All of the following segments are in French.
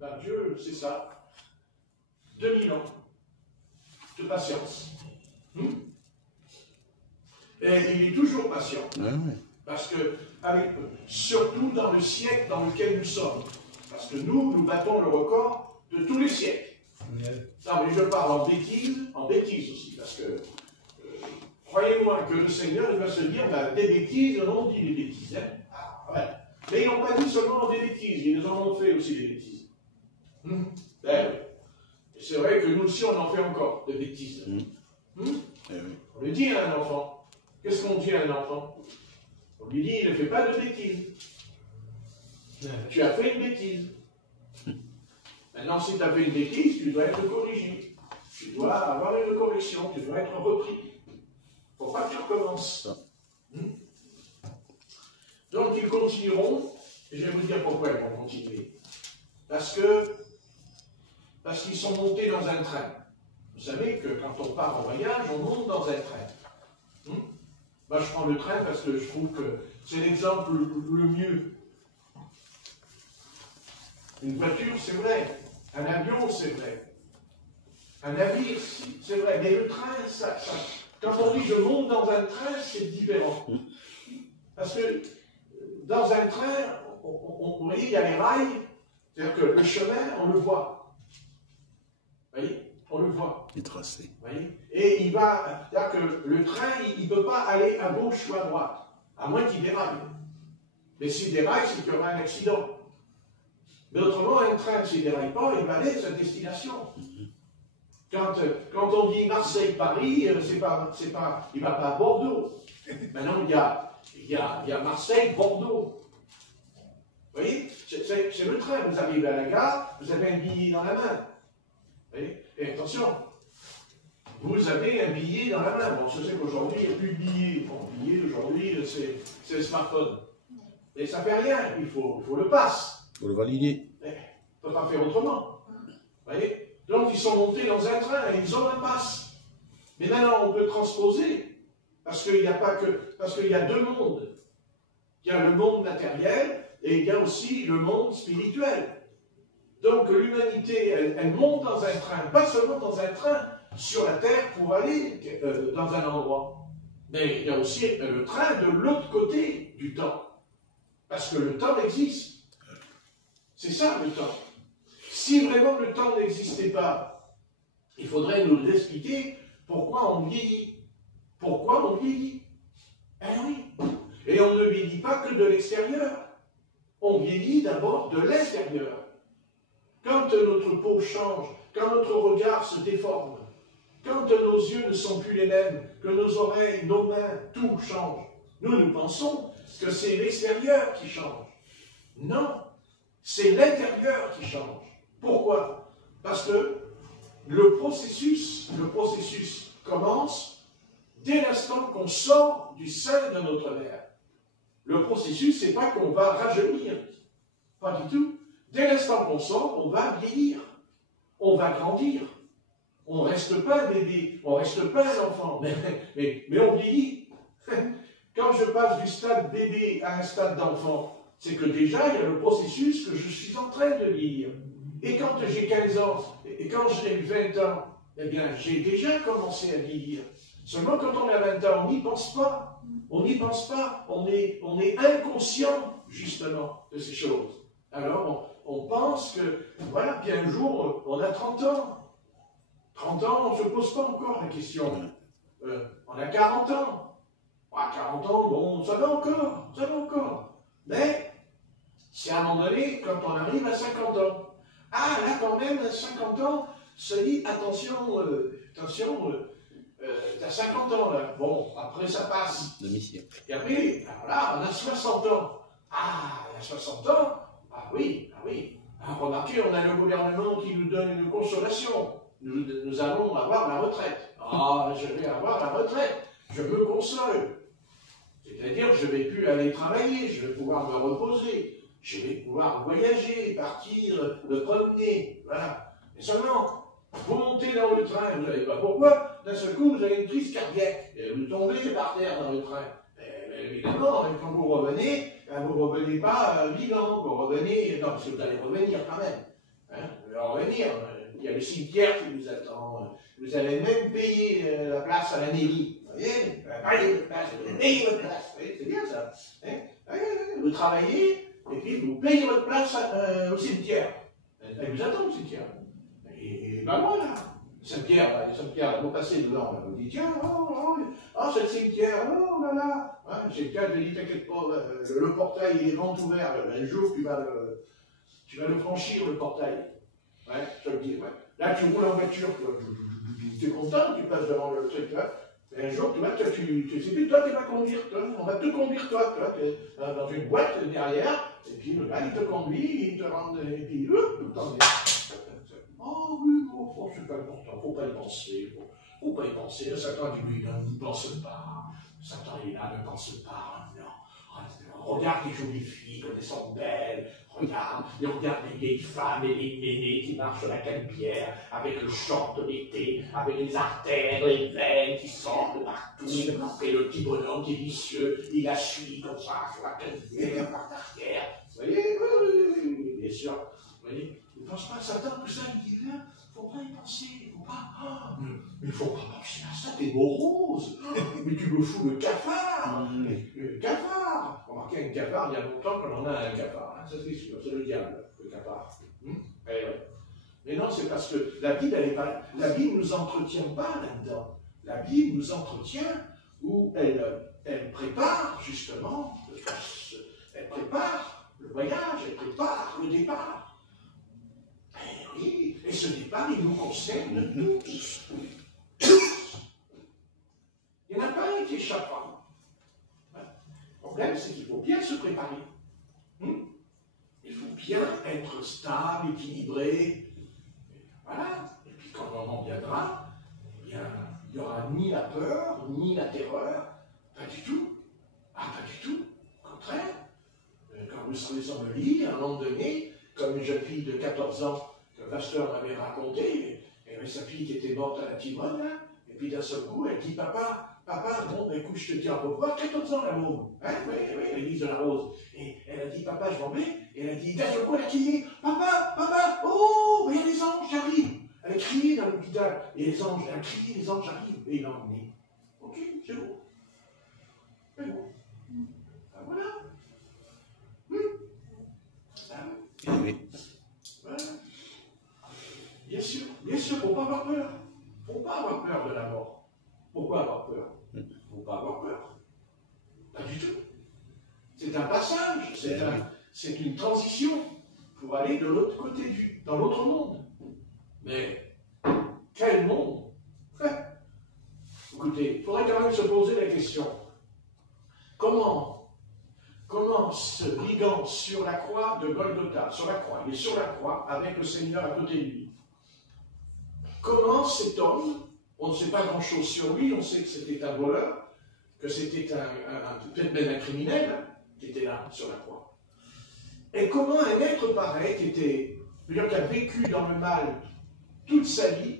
Ben, Dieu, c'est ça. 2000 ans de patience. Et il est toujours patient. Parce que, surtout dans le siècle dans lequel nous sommes. Parce que nous battons le record de tous les siècles. Non, mais je parle en bêtises aussi. Parce que, croyez-moi que le Seigneur, il va se dire, ben, des bêtises, on dit des bêtises. Hein? Ah, ouais. Mais ils n'ont pas dit seulement des bêtises, ils nous en ont fait aussi des bêtises. Ben, c'est vrai que nous aussi, on en fait encore des bêtises. On lui dit à un enfant. Qu'est-ce qu'on dit à un enfant? On lui dit, ne fais pas de bêtises. Tu as fait une bêtise. Maintenant, si tu as fait une bêtise, tu dois être corrigé. Tu dois avoir une correction, tu dois être repris. Il ne faut pas que tu recommences. Donc, ils continueront, et je vais vous dire pourquoi ils vont continuer. Parce qu'ils sont montés dans un train. Vous savez que quand on part en voyage, on monte dans un train. Moi, je prends le train parce que je trouve que c'est l'exemple le mieux. Une voiture, c'est vrai. Un avion, c'est vrai. Un navire, c'est vrai. Mais le train, quand on dit je monte dans un train, c'est différent. Parce que dans un train, vous voyez, il y a les rails, c'est-à-dire que le chemin, on le voit. Vous voyez, on le voit. Il est tracé. Vous voyez, et il va, c'est-à-dire que le train, il ne peut pas aller à gauche ou à droite, à moins qu'il déraille. Mais s'il déraille, c'est qu'il y aura un accident. Mais autrement, un train, s'il ne déraille pas, il va aller à sa destination. Quand on dit Marseille-Paris, il ne va pas à Bordeaux. Maintenant, il y a Marseille-Bordeaux. Vous voyez, c'est le train. Vous arrivez à la gare, vous avez un billet dans la main. Vous voyez, et attention, vous avez un billet dans la main. Bon, je sais qu'aujourd'hui, il n'y a plus de billets. Bon, le billet d'aujourd'hui, c'est le smartphone. Et ça ne fait rien, il faut le pass. Il faut le valider. On ne peut pas faire autrement. Vous voyez? Donc, ils sont montés dans un train et ils ont un pass. Mais maintenant, on peut transposer. Parce qu'il n'y a pas que. Parce qu'il y a deux mondes. Il y a le monde matériel et il y a aussi le monde spirituel. Donc, l'humanité, elle monte dans un train, pas seulement dans un train sur la terre pour aller dans un endroit. Mais il y a aussi le train de l'autre côté du temps. Parce que le temps existe. C'est ça le temps. Si vraiment le temps n'existait pas, il faudrait nous expliquer pourquoi on vieillit. Pourquoi on vieillit? Eh oui. Et on ne vieillit pas que de l'extérieur. On vieillit d'abord de l'intérieur. Quand notre peau change, quand notre regard se déforme, quand nos yeux ne sont plus les mêmes, que nos oreilles, nos mains, tout change, nous pensons que c'est l'extérieur qui change. Non. C'est l'intérieur qui change. Pourquoi? Parce que le processus commence dès l'instant qu'on sort du sein de notre mère. Le processus, c'est pas qu'on va rajeunir. Pas du tout. Dès l'instant qu'on sort, on va vieillir. On va grandir. On ne reste pas un bébé. On ne reste pas un enfant. Mais on vieillit. Quand je passe du stade bébé à un stade d'enfant, c'est que déjà, il y a le processus que je suis en train de vieillir. Et quand j'ai 15 ans, et quand j'ai 20 ans, eh bien, j'ai déjà commencé à vieillir. Seulement, quand on a 20 ans, on n'y pense pas. On n'y pense pas. On est inconscient, justement, de ces choses. Alors, on pense que, voilà, puis un jour, on a 30 ans. 30 ans, on ne se pose pas encore la question. On a 40 ans. À 40 ans, bon, ça va encore. Mais, c'est à un moment donné, quand on arrive à 50 ans. Ah, là, quand même, à 50 ans, se dit, attention, t'as 50 ans, là. Bon, après, ça passe. Demi-siècle. Et après, alors là, on a 60 ans. Ah, il y a 60 ans, ah oui. Ah, remarquez, on a le gouvernement qui nous donne une consolation. Nous allons avoir la retraite. Ah, je vais avoir la retraite. Je me console. C'est-à-dire, je ne vais plus aller travailler, je vais pouvoir me reposer, je vais pouvoir voyager, partir, me promener, voilà. Mais seulement, vous montez dans le train, vous ne savez pas pourquoi, d'un seul coup, vous avez une crise cardiaque, et vous tombez par terre dans le train. Mais évidemment, quand vous revenez, vous ne revenez pas vivant, vous revenez, non, parce que vous allez revenir quand même. venir. Il y a le cimetière qui vous attend. Vous allez même payer la place à la mairie. Vous voyez, payez votre place. C'est bien ça. Vous travaillez, et puis vous payez votre place au cimetière. Elle vous attend au cimetière. Et ben voilà. Saint-Pierre, vous passez devant, là, vous dites, tiens, c'est le cimetière, oh là là. Le cimetière, je dis, t'inquiète pas, le portail, il est grand ouvert. Un jour, tu vas le franchir, le portail. Ouais, je te le dis, ouais. Là, tu roules en voiture, tu es content, tu passes devant le truc, là. Et un jour, tu sais plus, toi, tu vas conduire, toi. On va te conduire, toi, tu es dans une boîte derrière, et puis le gars, il te conduit, il te rend, et puis, t'en oh oui, bon, c'est pas important, faut pas y penser, faut pas y penser. Le Satan dit, lui, ne pense pas. Satan est là, ne pense pas, non. Regarde les jolies filles, comme elles sont belles. Regarde les vieilles femmes et les nénés qui marchent sur la canebière, avec le short de l'été, avec les artères, les veines qui sortent de partout. Et le petit bonhomme qui est vicieux, il la suit comme ça, sur la canebière, par derrière. Vous voyez, oui, bien sûr. Vous voyez, ne pense pas à Satan, tout ça, il dit, là, faut pas y penser, faut pas. Mais faut pas penser à ça, t'es morose. Mais tu me fous le cafard. Le cafard. Remarquez, un cafard, il y a longtemps qu'on en a un cafard. Ça c'est sûr, c'est le diable, le cafard. Ouais. Mais non, c'est parce que la Bible, la Bible ne nous entretient pas là-dedans. La Bible nous entretient où elle prépare justement, elle prépare le voyage, elle prépare le départ. Et oui, et ce départ, il nous concerne tous. Il n'y en a pas un qui échappera. Le problème, c'est qu'il faut bien se préparer. Il faut bien être stable, équilibré. Voilà. Et puis quand le moment viendra, eh bien, il n'y aura ni la peur, ni la terreur. Pas du tout. Ah, pas du tout. Au contraire. Quand vous serez sur le lit, à un moment donné, comme une jeune fille de 14 ans que le pasteur m'avait raconté, il y avait sa fille qui était morte à la timone, hein, et puis d'un seul coup, elle dit, papa, bon, ben, écoute, je te dis au revoir, 14 ans, la môme. Hein, oui, l'église de la Rose. Et elle a dit, papa, je m'en vais. Et elle a dit, d'un seul coup, elle a crié, papa, oh, il y a les anges, j'arrive. Elle a crié dans l'hôpital. Et les anges, elle a crié, les anges arrivent. Et il l'a emmené. Ok, c'est bon. C'est bon. Ben voilà. Oui. Voilà. Bien sûr, il ne faut pas avoir peur. Il ne faut pas avoir peur de la mort. Pourquoi avoir peur? Il ne faut pas avoir peur. Pas du tout. C'est un passage, c'est une transition pour aller de l'autre côté, dans l'autre monde. Mais quel monde? Écoutez, il faudrait quand même se poser la question. Comment ce brigand sur la croix de Golgotha, il est sur la croix avec le Seigneur à côté de lui. Comment cet homme, on ne sait pas grand-chose sur lui, on sait que c'était un voleur, que c'était peut-être même un criminel qui était là sur la croix. Et comment un être pareil qui a vécu dans le mal toute sa vie,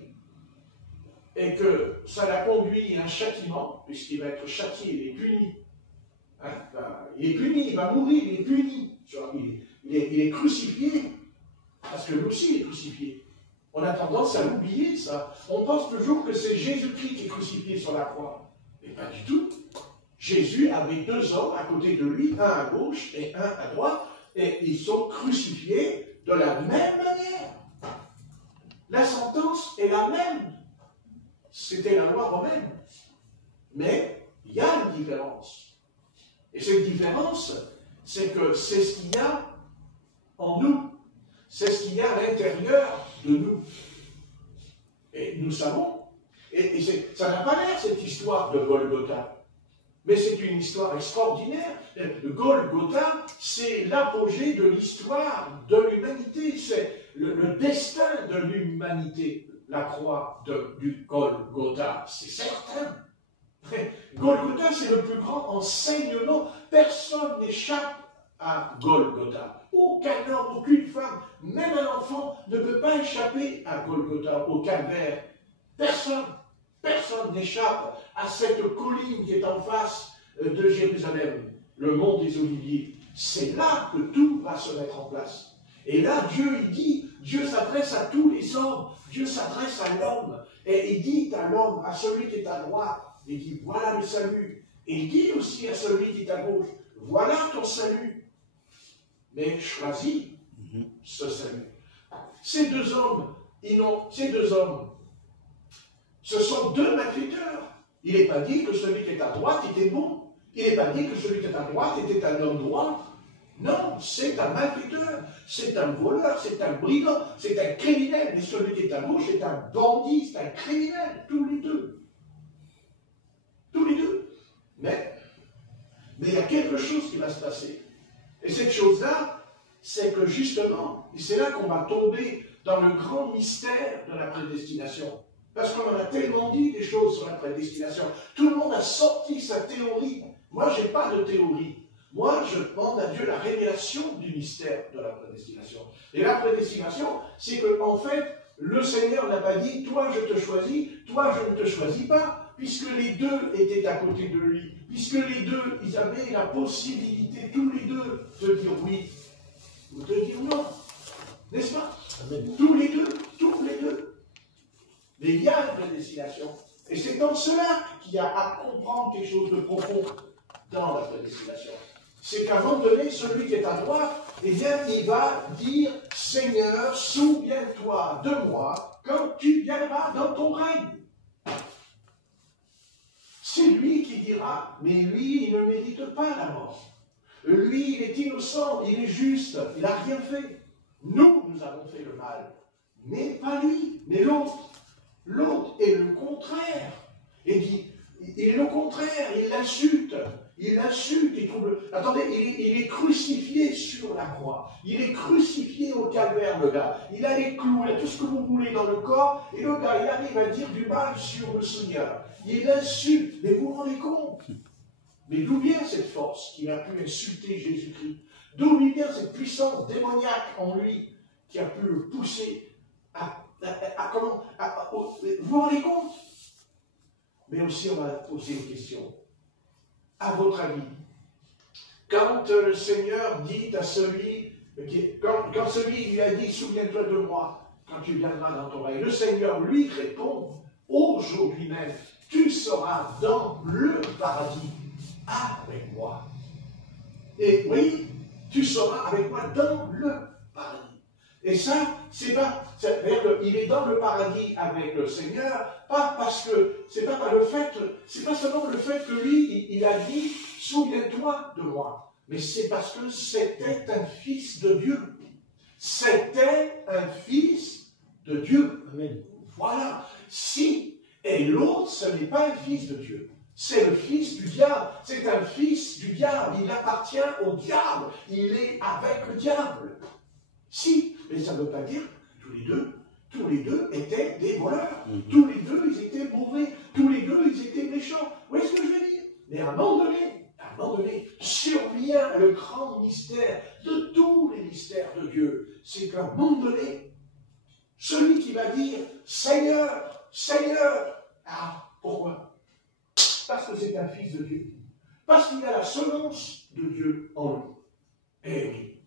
et que ça l'a conduit à un châtiment, puisqu'il va être châtié, il est puni. Il est puni, il va mourir, il est puni. Il est crucifié, parce que lui aussi il est crucifié. On a tendance à l'oublier, ça. On pense toujours que c'est Jésus-Christ qui est crucifié sur la croix. Mais pas du tout. Jésus avait 2 hommes à côté de lui, un à gauche et un à droite, et ils sont crucifiés de la même manière. La sentence est la même. C'était la loi romaine. Mais il y a une différence. Et cette différence, c'est que c'est ce qu'il y a en nous. C'est ce qu'il y a à l'intérieur de nous. Et nous savons, et ça n'a pas l'air cette histoire de Golgotha, mais c'est une histoire extraordinaire. Le Golgotha, c'est l'apogée de l'histoire de l'humanité, c'est le destin de l'humanité. La croix du Golgotha, c'est certain. Golgotha, c'est le plus grand enseignement. Personne n'échappe à Golgotha. Aucun homme, aucune femme, même un enfant ne peut pas échapper à Golgotha, au calvaire. Personne n'échappe à cette colline qui est en face de Jérusalem, le mont des Oliviers. C'est là que tout va se mettre en place. Et là, Dieu Dieu s'adresse à tous les hommes. Dieu s'adresse à l'homme. Et il dit à l'homme, à celui qui est à droite, il dit, voilà le salut. Et il dit aussi à celui qui est à gauche, voilà ton salut. Mais choisis ce salut. Ces deux hommes, ce sont deux malfaiteurs. Il n'est pas dit que celui qui est à droite était bon. Il n'est pas dit que celui qui est à droite était un homme droit. Non, c'est un malfaiteur, c'est un voleur, c'est un brigand, c'est un criminel. Mais celui qui est à gauche est un bandit, c'est un criminel, tous les deux. Tous les deux. Mais il y a quelque chose qui va se passer. Et cette chose-là, c'est que justement, et c'est là qu'on va tomber dans le grand mystère de la prédestination. Parce qu'on en a tellement dit des choses sur la prédestination. Tout le monde a sorti sa théorie. Moi, je n'ai pas de théorie. Moi, je demande à Dieu la révélation du mystère de la prédestination. Et la prédestination, c'est qu'en fait, le Seigneur n'a pas dit, toi je te choisis, toi je ne te choisis pas, puisque les deux étaient à côté de lui, puisque les deux, ils avaient la possibilité, tous les deux, de dire oui ou de dire non. N'est-ce pas? Amen. Tous les deux. Mais il y a une prédestination. Et c'est dans cela qu'il y a à comprendre quelque chose de profond dans la prédestination. C'est qu'à un moment donné, celui qui est à droite, eh bien, il va dire, Seigneur, souviens-toi de moi quand tu viendras dans ton règne. C'est lui qui dira, mais lui, il ne mérite pas la mort. Lui, il est innocent, il est juste, il n'a rien fait. Nous avons fait le mal. Mais pas lui, mais l'autre. L'autre est le contraire. Il dit, il est le contraire, il l'insulte. Il insulte, il trouve... Attendez, il est crucifié sur la croix. Il est crucifié au calvaire, le gars. Il a les clous, il a tout ce que vous voulez dans le corps. Et le gars, il arrive à dire du mal sur le Seigneur. Il insulte. Mais vous vous rendez compte? Mais d'où vient cette force qui a pu insulter Jésus-Christ? D'où vient cette puissance démoniaque en lui qui a pu le pousser vous vous rendez compte? Mais aussi, on va poser une question. À votre avis, quand le Seigneur dit à celui, quand celui lui a dit, souviens-toi de moi, quand tu viendras dans ton règne, le Seigneur lui répond, aujourd'hui même, tu seras dans le paradis avec moi. Et oui, tu seras avec moi dans le paradis. Et ça, c'est-à-dire qu'il est dans le paradis avec le Seigneur, pas parce que, c'est pas seulement le fait que lui, il a dit, souviens-toi de moi, mais c'est parce que c'était un fils de Dieu. C'était un fils de Dieu. Amen. Voilà. Si, et l'autre, ce n'est pas un fils de Dieu. C'est le fils du diable. C'est un fils du diable. Il appartient au diable. Il est avec le diable. Si, mais ça ne veut pas dire que tous les deux étaient des voleurs. Tous les deux, ils étaient mauvais. Tous les deux, ils étaient méchants. Vous voyez ce que je veux dire? Mais à un moment donné, survient le grand mystère de tous les mystères de Dieu. C'est qu'à un moment donné, celui qui va dire « Seigneur, Seigneur », ah, pourquoi? Parce que c'est un fils de Dieu. Parce qu'il a la semence de Dieu en lui. Eh oui.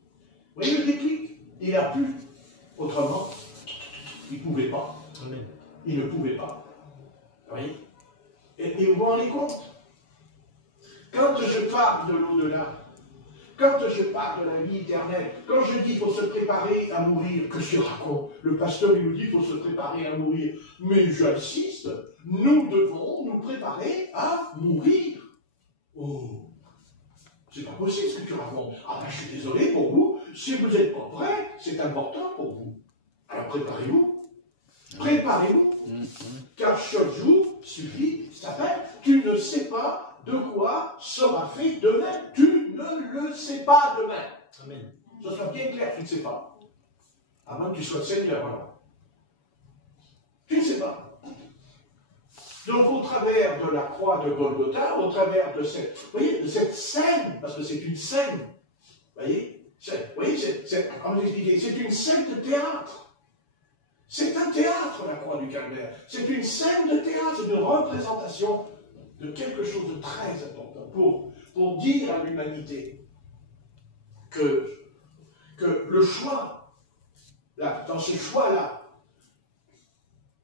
Vous voyez le déclic? Il a pu. Autrement, il ne pouvait pas. Amen. Il ne pouvait pas. Vous voyez? Et vous vous rendez compte? Quand je parle de l'au-delà, quand je parle de la vie éternelle, quand je dis qu'il faut se préparer à mourir, que je raconte? Le pasteur il nous dit qu'il faut se préparer à mourir. Mais j'insiste, nous devons nous préparer à mourir. Oh, c'est pas possible ce que tu racontes. Ah ben je suis désolé pour vous, si vous n'êtes pas prêts, c'est important pour vous. Alors préparez-vous. Préparez-vous. Car chaque jour suffit, ça fait, tu ne sais pas de quoi sera fait demain. Tu ne le sais pas demain. Amen. Ça sera bien clair, tu ne sais pas. À moins que tu sois le Seigneur, alors. Tu ne sais pas. Donc, au travers de la croix de Golgotha, au travers de cette, vous voyez, de cette scène, parce que c'est une scène, vous voyez, comment expliquer, c'est une scène de théâtre. C'est un théâtre, la croix du Calvaire. C'est une scène de théâtre, de représentation de quelque chose de très important pour dire à l'humanité que le choix là, dans ce choix-là,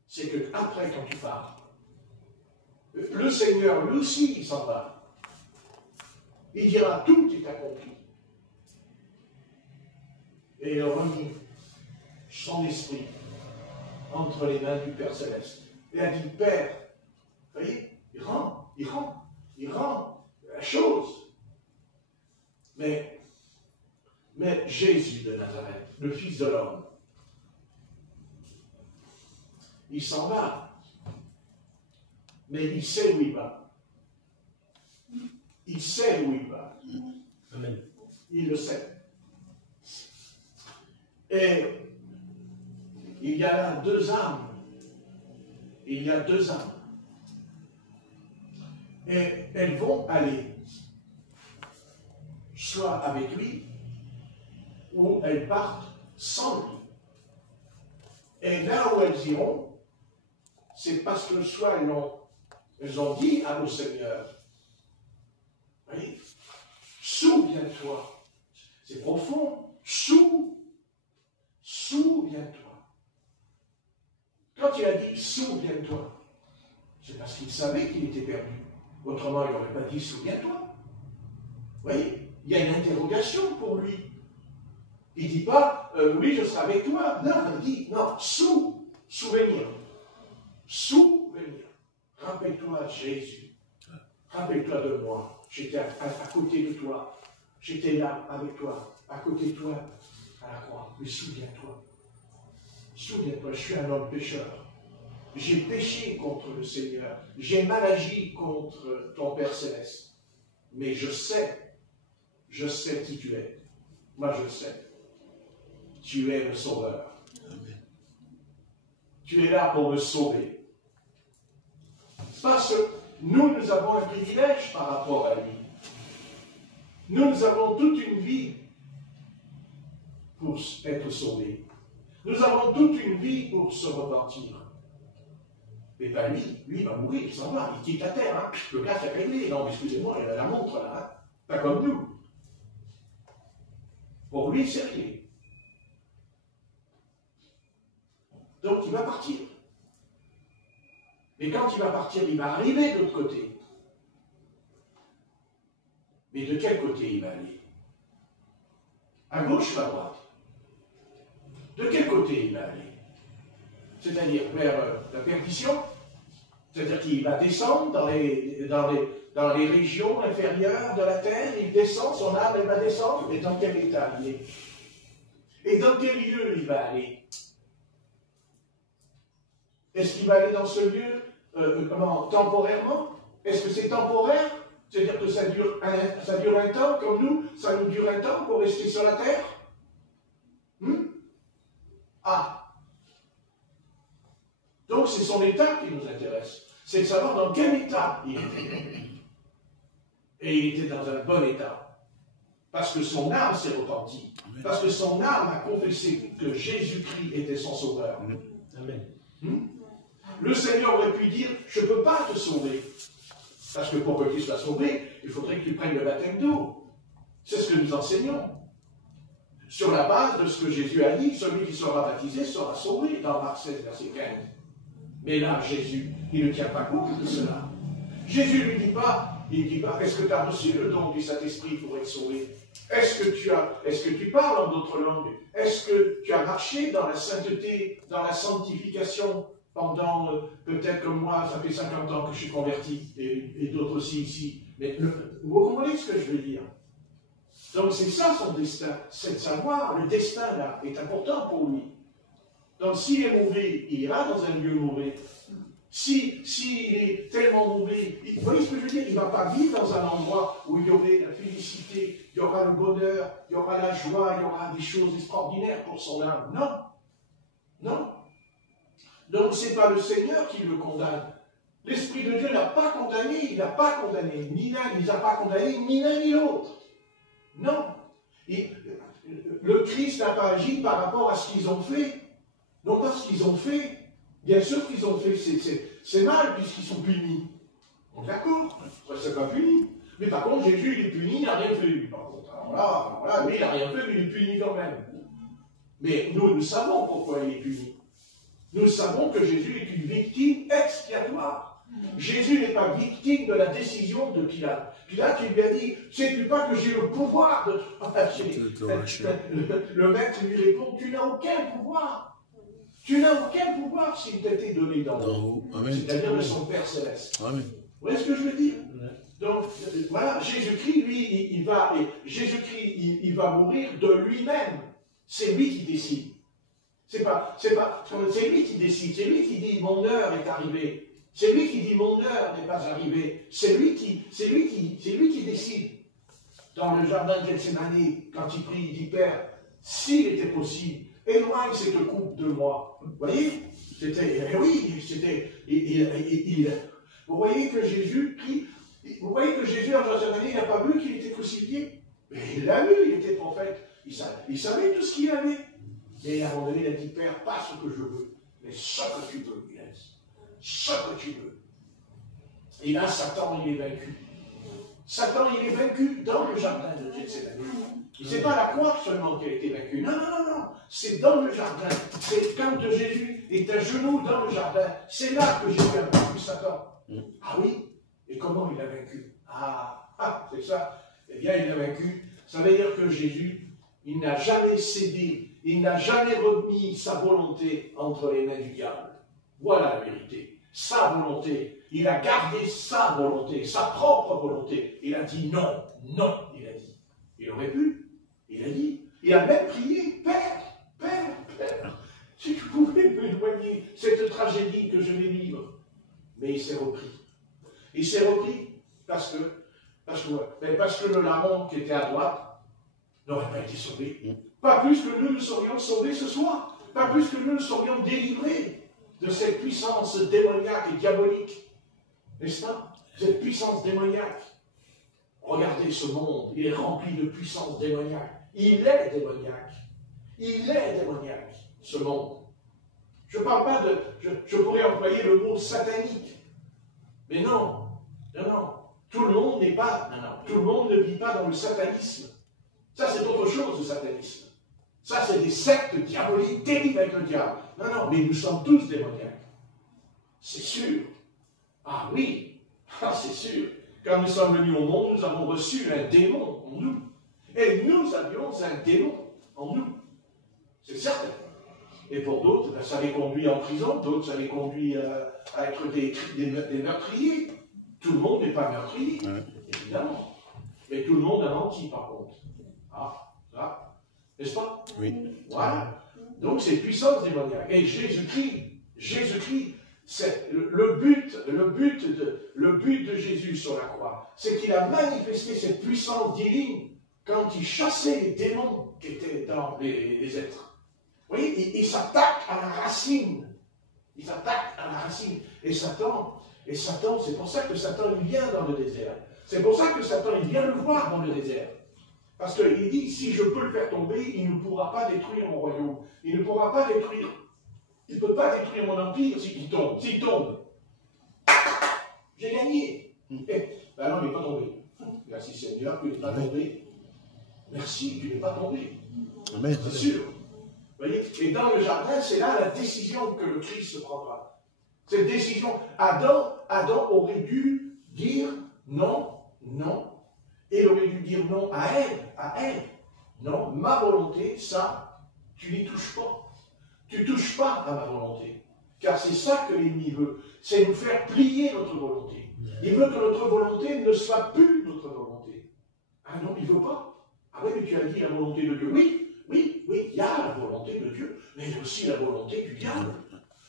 c'est que après, quand tu pars, le Seigneur, lui aussi, il s'en va. Il dira, tout est accompli. Et il remet son esprit entre les mains du Père Céleste. Et a dit, Père, vous voyez, il rend la chose. Mais Jésus de Nazareth, le Fils de l'homme, il s'en va. Mais il sait où il va. Il sait où il va. Amen. Il le sait. Et il y a là deux âmes. Il y a deux âmes. Et elles vont aller soit avec lui, ou elles partent sans lui. Et là où elles iront, c'est parce que soit elles ont dit à nos seigneurs, voyez, souviens-toi, c'est profond, souviens-toi. Quand il a dit souviens-toi, c'est parce qu'il savait qu'il était perdu. Autrement, il n'aurait pas dit souviens-toi. Vous voyez, il y a une interrogation pour lui. Il ne dit pas oui, je serai avec toi. Non, il dit non, souvenir. Souvenir. Rappelle-toi Jésus. Rappelle-toi de moi. J'étais à côté de toi. J'étais là avec toi, à côté de toi, à la croix. Mais souviens-toi. Souviens-toi, je suis un homme pécheur. J'ai péché contre le Seigneur. J'ai mal agi contre ton Père Céleste. Mais je sais qui tu es. Moi, je sais. Tu es le Sauveur. Amen. Tu es là pour me sauver. Parce que nous avons un privilège par rapport à lui. Nous avons toute une vie pour être sauvés. Nous avons toute une vie pour se repentir. Mais pas lui. Lui, il va mourir, il s'en va, il quitte la terre. Hein. Le gars, c'est réglé. Non, excusez-moi, il a la montre là. Hein. Pas comme nous. Pour lui, c'est réglé. Donc, il va partir. Mais quand il va partir, il va arriver de l'autre côté. Mais de quel côté il va aller? À gauche ou à droite? De quel côté il va aller? C'est-à-dire vers la perdition? C'est-à-dire qu'il va descendre dans les régions inférieures de la terre, il descend, son âme, elle va descendre, et dans quel état il est? Et dans quel lieu il va aller? Est-ce qu'il va aller dans ce lieu temporairement? Est-ce que c'est temporaire? C'est-à-dire que ça dure un temps, comme nous, ça nous dure un temps pour rester sur la terre? Ah! Donc c'est son état qui nous intéresse. C'est de savoir dans quel état il était. Et il était dans un bon état. Parce que son âme s'est repentie. Parce que son âme a confessé que Jésus-Christ était son sauveur. Amen. Le Seigneur aurait pu dire, je ne peux pas te sauver. Parce que pour que tu sois sauvé, il faudrait que tu prennes le baptême d'eau. C'est ce que nous enseignons. Sur la base de ce que Jésus a dit, celui qui sera baptisé sera sauvé, dans Marc 16, verset 15. Mais là, Jésus, il ne tient pas compte de cela. Jésus ne lui dit pas, est-ce que tu as reçu le don du Saint-Esprit pour être sauvé? Est-ce que tu parles en d'autres langues? Est-ce que tu as marché dans la sainteté, dans la sanctification pendant, peut-être comme moi, ça fait 50 ans que je suis converti, et d'autres aussi ici. Mais vous comprenez ce que je veux dire? Donc c'est ça son destin, c'est de savoir, le destin là est important pour lui. Donc s'il est mauvais, il ira dans un lieu mauvais. S'il est tellement mauvais, vous voyez ce que je veux dire? Il ne va pas vivre dans un endroit où il y aurait la félicité, il y aura le bonheur, il y aura la joie, il y aura des choses extraordinaires pour son âme. Non. Non. Donc ce n'est pas le Seigneur qui le condamne. L'Esprit de Dieu n'a pas condamné, il n'a pas condamné, ni l'un, il ne les a pas condamnés, ni l'un ni l'autre. Non. Le Christ n'a pas agi par rapport à ce qu'ils ont fait. Non pas ce qu'ils ont fait. Bien sûr qu'ils ont fait, c'est mal puisqu'ils sont punis. D'accord, c'est pas puni. Mais par contre, Jésus, il est puni, il n'a rien fait. Par contre, alors là, lui, il n'a rien fait, mais il est puni quand même. Mais nous savons pourquoi il est puni. Nous savons que Jésus est une victime expiatoire. Jésus n'est pas victime de la décision de Pilate. Pilate, il lui a dit, sais-tu pas que j'ai le pouvoir de te relâcher? Le maître lui répond, tu n'as aucun pouvoir. Tu n'as aucun pouvoir s'il t'a été donné d'en haut. C'est-à-dire de son Père Céleste. Amen. Vous voyez ce que je veux dire? Donc, voilà, Jésus-Christ, lui, il va mourir de lui-même. C'est lui qui décide. C'est lui qui décide. C'est lui qui dit, mon heure est arrivée. C'est lui qui dit, mon heure n'est pas arrivée. C'est lui qui décide. Dans le jardin de Gethsémani, quand il prie, il dit, Père, s'il était possible, éloigne cette coupe de moi. Vous voyez? Vous voyez que Jésus prie. Vous voyez que Jésus, en Gethsémani, il n'a pas vu qu'il était crucifié. Mais il l'a vu, il était prophète. Il savait tout ce qu'il avait. Et à un moment donné, il a dit, Père, pas ce que je veux, mais ce que tu veux, il a dit. Ce que tu veux. Et là, Satan, il est vaincu. Satan, il est vaincu dans le jardin de Gethsémani. Ce n'est pas à la croix seulement qu'il a été vaincu. Non. C'est dans le jardin. C'est quand Jésus est à genoux dans le jardin. C'est là que Jésus a vaincu Satan. Ah oui? Et comment il a vaincu? C'est ça. Eh bien, il l'a vaincu. Ça veut dire que Jésus, il n'a jamais cédé. Il n'a jamais remis sa volonté entre les mains du diable. Voilà la vérité. Sa volonté. Il a gardé sa volonté, sa propre volonté. Il a dit non, il a dit. Il aurait pu. Il a dit. Il a même prié, Père, si tu pouvais m'éloigner cette tragédie que je vais vivre. Mais il s'est repris. Il s'est repris parce que le larron qui était à droite n'aurait pas été sauvé. Pas plus que nous ne serions sauvés ce soir. Pas plus que nous ne serions délivrés de cette puissance démoniaque et diabolique. N'est-ce pas? Cette puissance démoniaque. Regardez ce monde, il est rempli de puissance démoniaque. Il est démoniaque. Il est démoniaque, ce monde. Je ne parle pas de... Je pourrais employer le mot satanique. Mais non. Tout le monde n'est pas... Tout le monde ne vit pas dans le satanisme. Ça, c'est autre chose, le satanisme. Ça, c'est des sectes diaboliques terribles avec le diable. Non, mais nous sommes tous démoniaques. C'est sûr. Ah oui, c'est sûr. Quand nous sommes venus au monde, nous avons reçu un démon en nous. Et nous avions un démon en nous. C'est certain. Et pour d'autres, ça les conduit en prison, d'autres, ça les conduit à être des meurtriers. Tout le monde n'est pas meurtrier, évidemment. Mais tout le monde a menti, par contre. Ça, n'est-ce pas? Oui. Voilà. Donc, c'est puissance démoniaque. Et Jésus-Christ, c'est le but de Jésus sur la croix, c'est qu'il a manifesté cette puissance divine quand il chassait les démons qui étaient dans les êtres. Vous voyez, il s'attaque à la racine. Il s'attaque à la racine. Et Satan, c'est pour ça que Satan, il vient dans le désert. C'est pour ça que Satan, il vient le voir dans le désert. Parce qu'il dit, si je peux le faire tomber, il ne pourra pas détruire mon royaume. Il ne pourra pas détruire. Il ne peut pas détruire mon empire s'il tombe. S'il tombe, j'ai gagné. Non, il n'est pas tombé. Merci Seigneur, tu n'es pas tombé. Merci, tu n'es pas tombé. C'est sûr. Vous voyez? Et dans le jardin, c'est là la décision que le Christ prendra. Cette décision, Adam aurait dû dire non. Et il aurait dû dire non à elle. Non, ma volonté, ça, tu n'y touches pas. Tu ne touches pas à ma volonté. Car c'est ça que l'ennemi veut. C'est nous faire plier notre volonté. Il veut que notre volonté ne soit plus notre volonté. Ah non, il ne veut pas. Ah oui, mais tu as dit la volonté de Dieu. Oui, il y a la volonté de Dieu, mais il y a aussi la volonté du diable.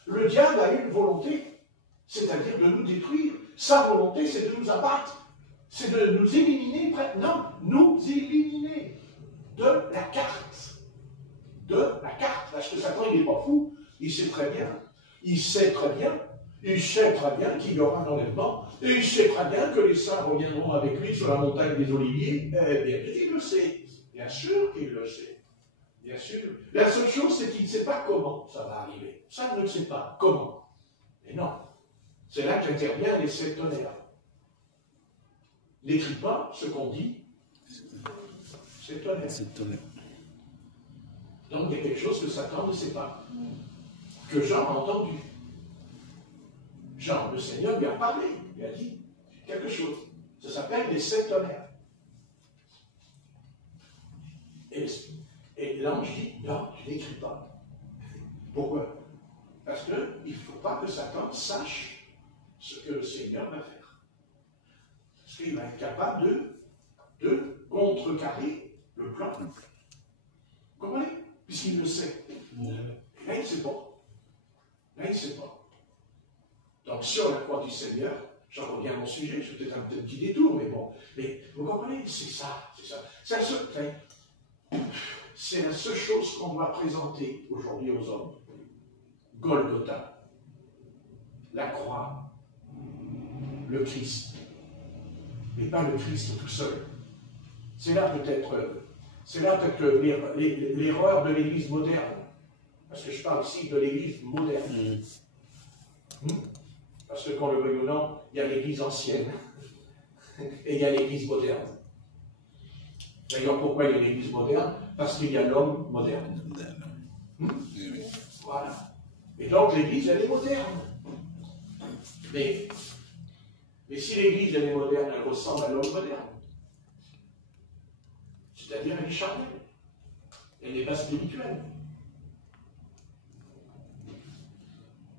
Le diable a une volonté, c'est-à-dire de nous détruire. Sa volonté, c'est de nous abattre. C'est de nous éliminer, nous éliminer de la carte. Parce que Satan, il n'est pas fou, il sait très bien qu'il y aura un enlèvement, et il sait très bien que les saints reviendront avec lui sur la montagne des Oliviers. Eh bien, il le sait. Bien sûr qu'il le sait. Bien sûr. La seule chose, c'est qu'il ne sait pas comment ça va arriver. Ça, il ne sait pas comment. Mais non. C'est là qu'intervient les 7 tonnerres. N'écris pas ce qu'on dit. 7 tonnerres. Donc il y a quelque chose que Satan ne sait pas, que Jean a entendu. Jean, le Seigneur lui a parlé, lui a dit quelque chose. Ça s'appelle les 7 tonnerres. Et l'ange dit, non, tu n'écris pas. Pourquoi? Parce qu'il ne faut pas que Satan sache ce que le Seigneur va faire. Parce qu'il va être capable de contrecarrer le plan. Vous comprenez? Puisqu'il le sait. Et là, il ne sait pas. Là, il ne sait pas. Donc, sur la croix du Seigneur, j'en reviens à mon sujet, c'est peut-être un petit détour, mais bon. Mais vous comprenez? C'est ça, c'est ça. C'est la seule chose qu'on doit présenter aujourd'hui aux hommes. Golgotha, la croix, le Christ. Mais pas le Christ tout seul. C'est là peut-être l'erreur de l'Église moderne. Parce que je parle ici de l'Église moderne. Parce que quand le veuille ou non, il y a l'Église ancienne et il y a l'Église moderne. D'ailleurs, pourquoi il y a l'Église moderne? Parce qu'il y a l'homme moderne. Voilà. Et donc l'Église, elle est moderne. Mais si l'Église, elle est moderne, elle ressemble à l'homme moderne. C'est-à-dire, elle est charnelle. Elle n'est pas spirituelle.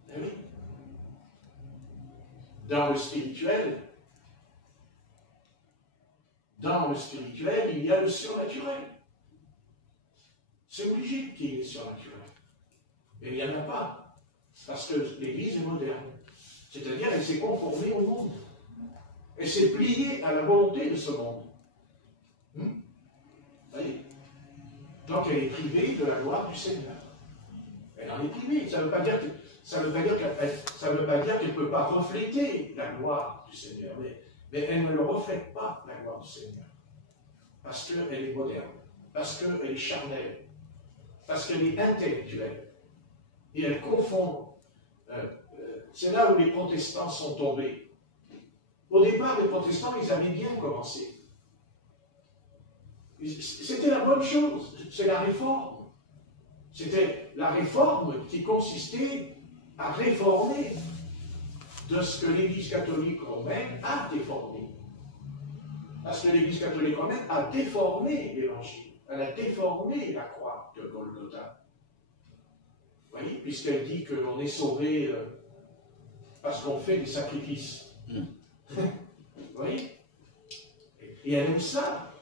Eh oui. Dans le spirituel, il y a le surnaturel. C'est obligé qu'il y ait le surnaturel. Mais il n'y en a pas. Parce que l'Église est moderne. C'est-à-dire, elle s'est conformée au monde. Elle s'est pliée à la volonté de ce monde. Vous voyez? Donc, elle est privée de la gloire du Seigneur. Elle en est privée. Ça ne veut pas dire qu'elle ne peut pas refléter la gloire du Seigneur. Mais elle ne le reflète pas, la gloire du Seigneur. Parce qu'elle est moderne. Parce qu'elle est charnelle. Parce qu'elle est intellectuelle. Et elle confond. C'est là où les protestants sont tombés. Au départ, les protestants, ils avaient bien commencé. C'était la bonne chose. C'est la réforme. C'était la réforme qui consistait à réformer de ce que l'Église catholique romaine a déformé. Parce que l'Église catholique romaine a déformé l'Évangile. Elle a déformé la croix de Golgotha. Vous voyez, puisqu'elle dit que l'on est sauvé parce qu'on fait des sacrifices. Vous voyez? Et elle aime ça.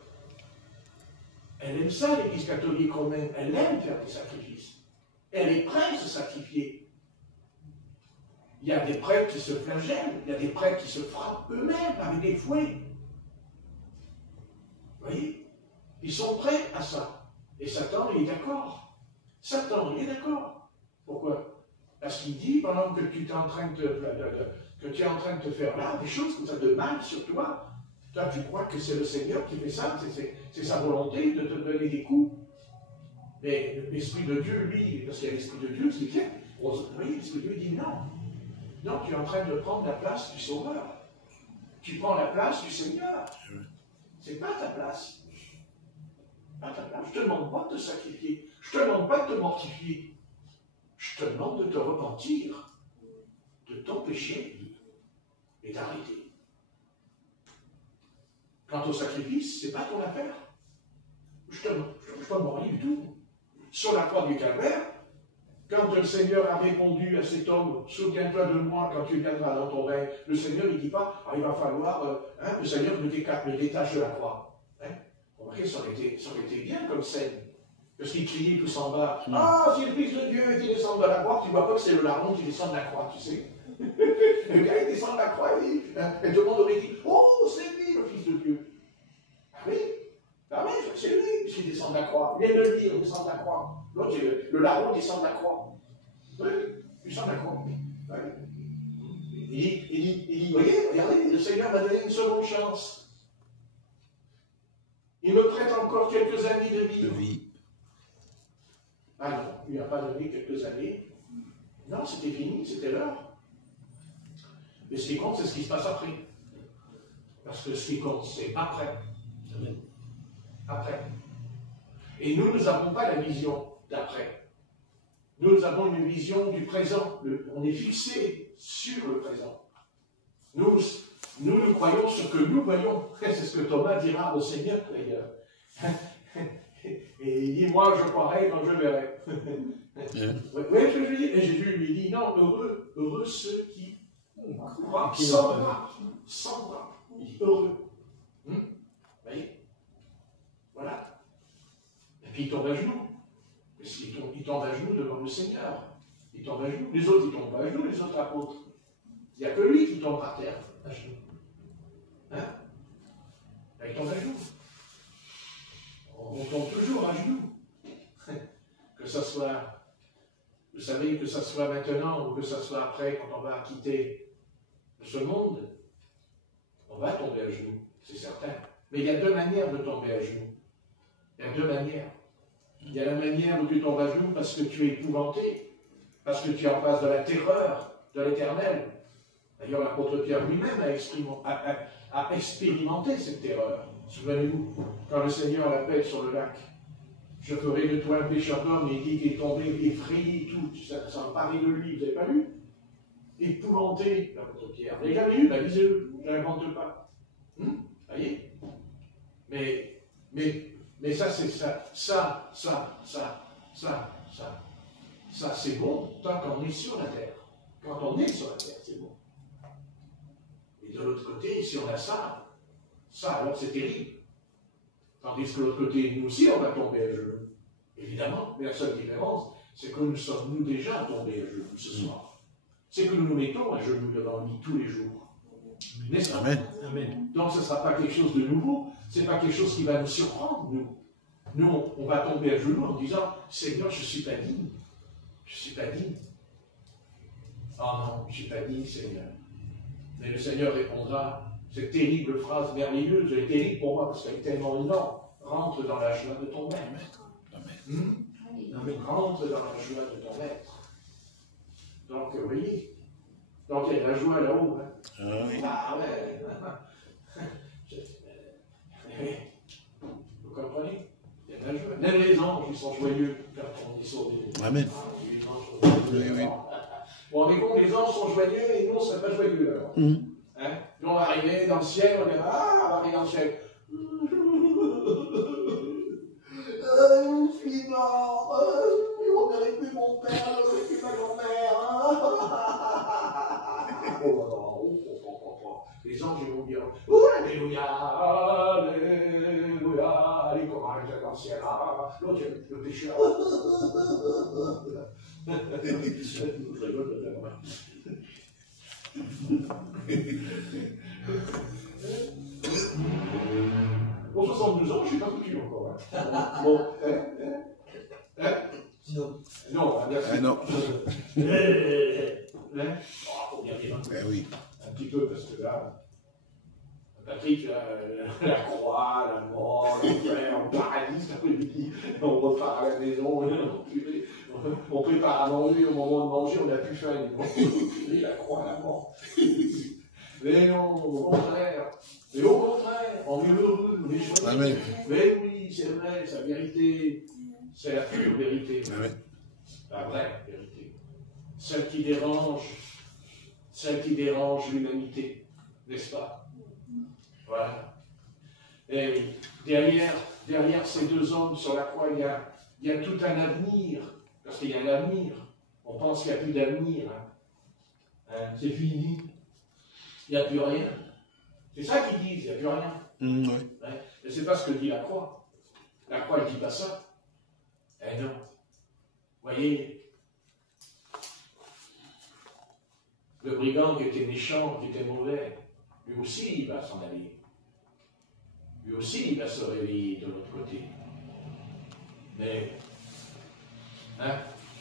Elle aime ça, l'Église catholique romaine. Elle aime faire des sacrifices. Elle est prête à se sacrifier. Il y a des prêtres qui se flagellent, il y a des prêtres qui se frappent eux-mêmes avec des fouets. Vous voyez? Ils sont prêts à ça. Et Satan, il est d'accord. Satan, il est d'accord. Pourquoi? Parce qu'il dit, pendant que tu es en train de te faire là, des choses comme ça de mal sur toi, toi tu crois que c'est le Seigneur qui fait ça, c'est sa volonté de te donner des coups. Mais l'Esprit de Dieu, lui, parce qu'il y a l'Esprit de Dieu, c'est clair. Vous voyez, l'Esprit de Dieu dit non. Non, tu es en train de prendre la place du Sauveur. Tu prends la place du Seigneur. C'est pas ta place. Pas ta place. Je ne te demande pas de te sacrifier. Je ne te demande pas de te mortifier. Je te demande de te repentir de ton péché et d'arrêter. Quant au sacrifice, ce n'est pas ton affaire. Je ne te demande rien du tout. Sur la croix du Calvaire, quand le Seigneur a répondu à cet homme, souviens-toi de moi quand tu viendras dans ton règne, le Seigneur ne dit pas, il va falloir, le Seigneur me détache de la croix. Remarquez, ça aurait été bien comme scène. Parce qu'ils criaient tous en bas, si le Fils de Dieu qui descend de la croix, tu ne vois pas que c'est le larron qui descend de la croix, tu sais. Le gars, il descend de la croix, et tout le monde aurait dit, oh, c'est lui le Fils de Dieu. Ah oui, c'est lui qui descend de la croix. Il vient de le dire, il descend de la croix. L'autre, le larron descend de la croix. Oui, il descend de la croix. Oui. Il dit, voyez, regardez, le Seigneur m'a donné une seconde chance. Il me prête encore quelques années de vie. Ah non, il n'a pas donné quelques années. Non, c'était fini, c'était l'heure. Mais ce qui compte, c'est ce qui se passe après. Parce que ce qui compte, c'est après. Après. Et nous n'avons pas la vision. d'après. Nous avons une vision du présent. On est fixé sur le présent. Nous croyons ce que nous voyons. C'est ce que Thomas dira au Seigneur, d'ailleurs. Et il dit, moi, je croirai quand je verrai. Vous voyez ce que je veux dire? Et Jésus lui dit, non, heureux ceux qui croient sans voir. Sans voir. Il dit, heureux. Vous voyez? Voilà. Et puis il tombe à genoux. Parce qu'il tombe à genoux devant le Seigneur. Il tombe à genoux. Les autres, ils tombent pas à genoux, les autres apôtres. Il n'y a que lui qui tombe par terre, à genoux. Hein? Là, il tombe à genoux. On tombe toujours à genoux. Que ça soit, vous savez, que ça soit maintenant ou que ça soit après, quand on va quitter ce monde, on va tomber à genoux, c'est certain. Mais il y a deux manières de tomber à genoux. Il y a deux manières. Il y a la manière où tu tombes à genoux parce que tu es épouvanté, parce que tu es en face de la terreur de l'Éternel. D'ailleurs, l'apôtre Pierre lui-même a expérimenté cette terreur. Souvenez-vous, quand le Seigneur l'appelle sur le lac, je ferai de toi un pécheur d'homme, et il dit qu'il est tombé effrayé, tout, ça en parlait de lui, vous n'avez pas lu? Épouvanté, l'apôtre Pierre. Vous n'avez jamais lu? Lisez-le, je n'invente pas. Voyez? Mais ça, c'est ça, c'est bon tant qu'on est sur la terre. Quand on est sur la terre, c'est bon. Et de l'autre côté, si on a ça alors c'est terrible. Tandis que de l'autre côté, nous aussi, on va tomber à genoux. Évidemment, mais la seule différence, c'est que nous sommes, nous, déjà tombés à genoux ce soir. C'est que nous nous mettons à genoux devant lui tous les jours. N'est-ce pas? Amen. Donc ce ne sera pas quelque chose de nouveau, ce n'est pas quelque chose qui va nous surprendre, nous. Nous, on va tomber à genoux en disant, Seigneur, je ne suis pas digne. Je ne suis pas digne. Oh non, je ne suis pas digne, Seigneur. Mais le Seigneur répondra, cette terrible phrase merveilleuse, elle est terrible pour moi parce qu'elle est tellement énorme. Rentre dans la joie de ton maître. Amen. Rentre dans la joie de ton maître. Donc, vous voyez, donc il y a de la joie là-haut. Hein. Ah ouais. Vous comprenez? Il y a de la joie. Même les anges, ils sont joyeux quand on est sauvé. Amen. Oui. Bon, mais bon, les anges sont joyeux et nous, on ne serait pas joyeux alors. Hein? Puis on va arriver dans le ciel, on va arriver dans le ciel. Mon fils mort, je ne reverrai plus mon père, je ne reverrai plus ma grand-mère. Les anges vont dire, Alléluia, Alléluia, allez, comment aller dans le ciel, l'autre, le pécheur. Je rigole de la main. Pour 72 ans, je ne suis pas foutu encore. Hein. Bon, Non, merci. Non. Faut bien vivre. Oui. Un petit peu, parce que là, Patrick, la croix, la mort, l'enfer, le paradis, cet après-midi, on repart à la maison, on prépare à manger, au moment de manger, on n'a plus faim. La croix, la mort. Mais non, au contraire, on est heureux, on est joyeux. Amen. Mais oui, c'est vrai, c'est la vérité, c'est la pure vérité. Amen. La vraie vérité. Celle qui dérange l'humanité, n'est-ce pas? Voilà. Et derrière ces deux hommes sur la croix, il y a tout un avenir, parce qu'il y a l'avenir. On pense qu'il n'y a plus d'avenir. C'est fini. Il n'y a plus rien. C'est ça qu'ils disent, il n'y a plus rien. Oui. Ouais. Mais ce n'est pas ce que dit la croix. La croix, elle ne dit pas ça. Eh non. Vous voyez, le brigand qui était méchant, qui était mauvais, lui aussi, il va s'en aller. Lui aussi, il va se réveiller de l'autre côté. Mais,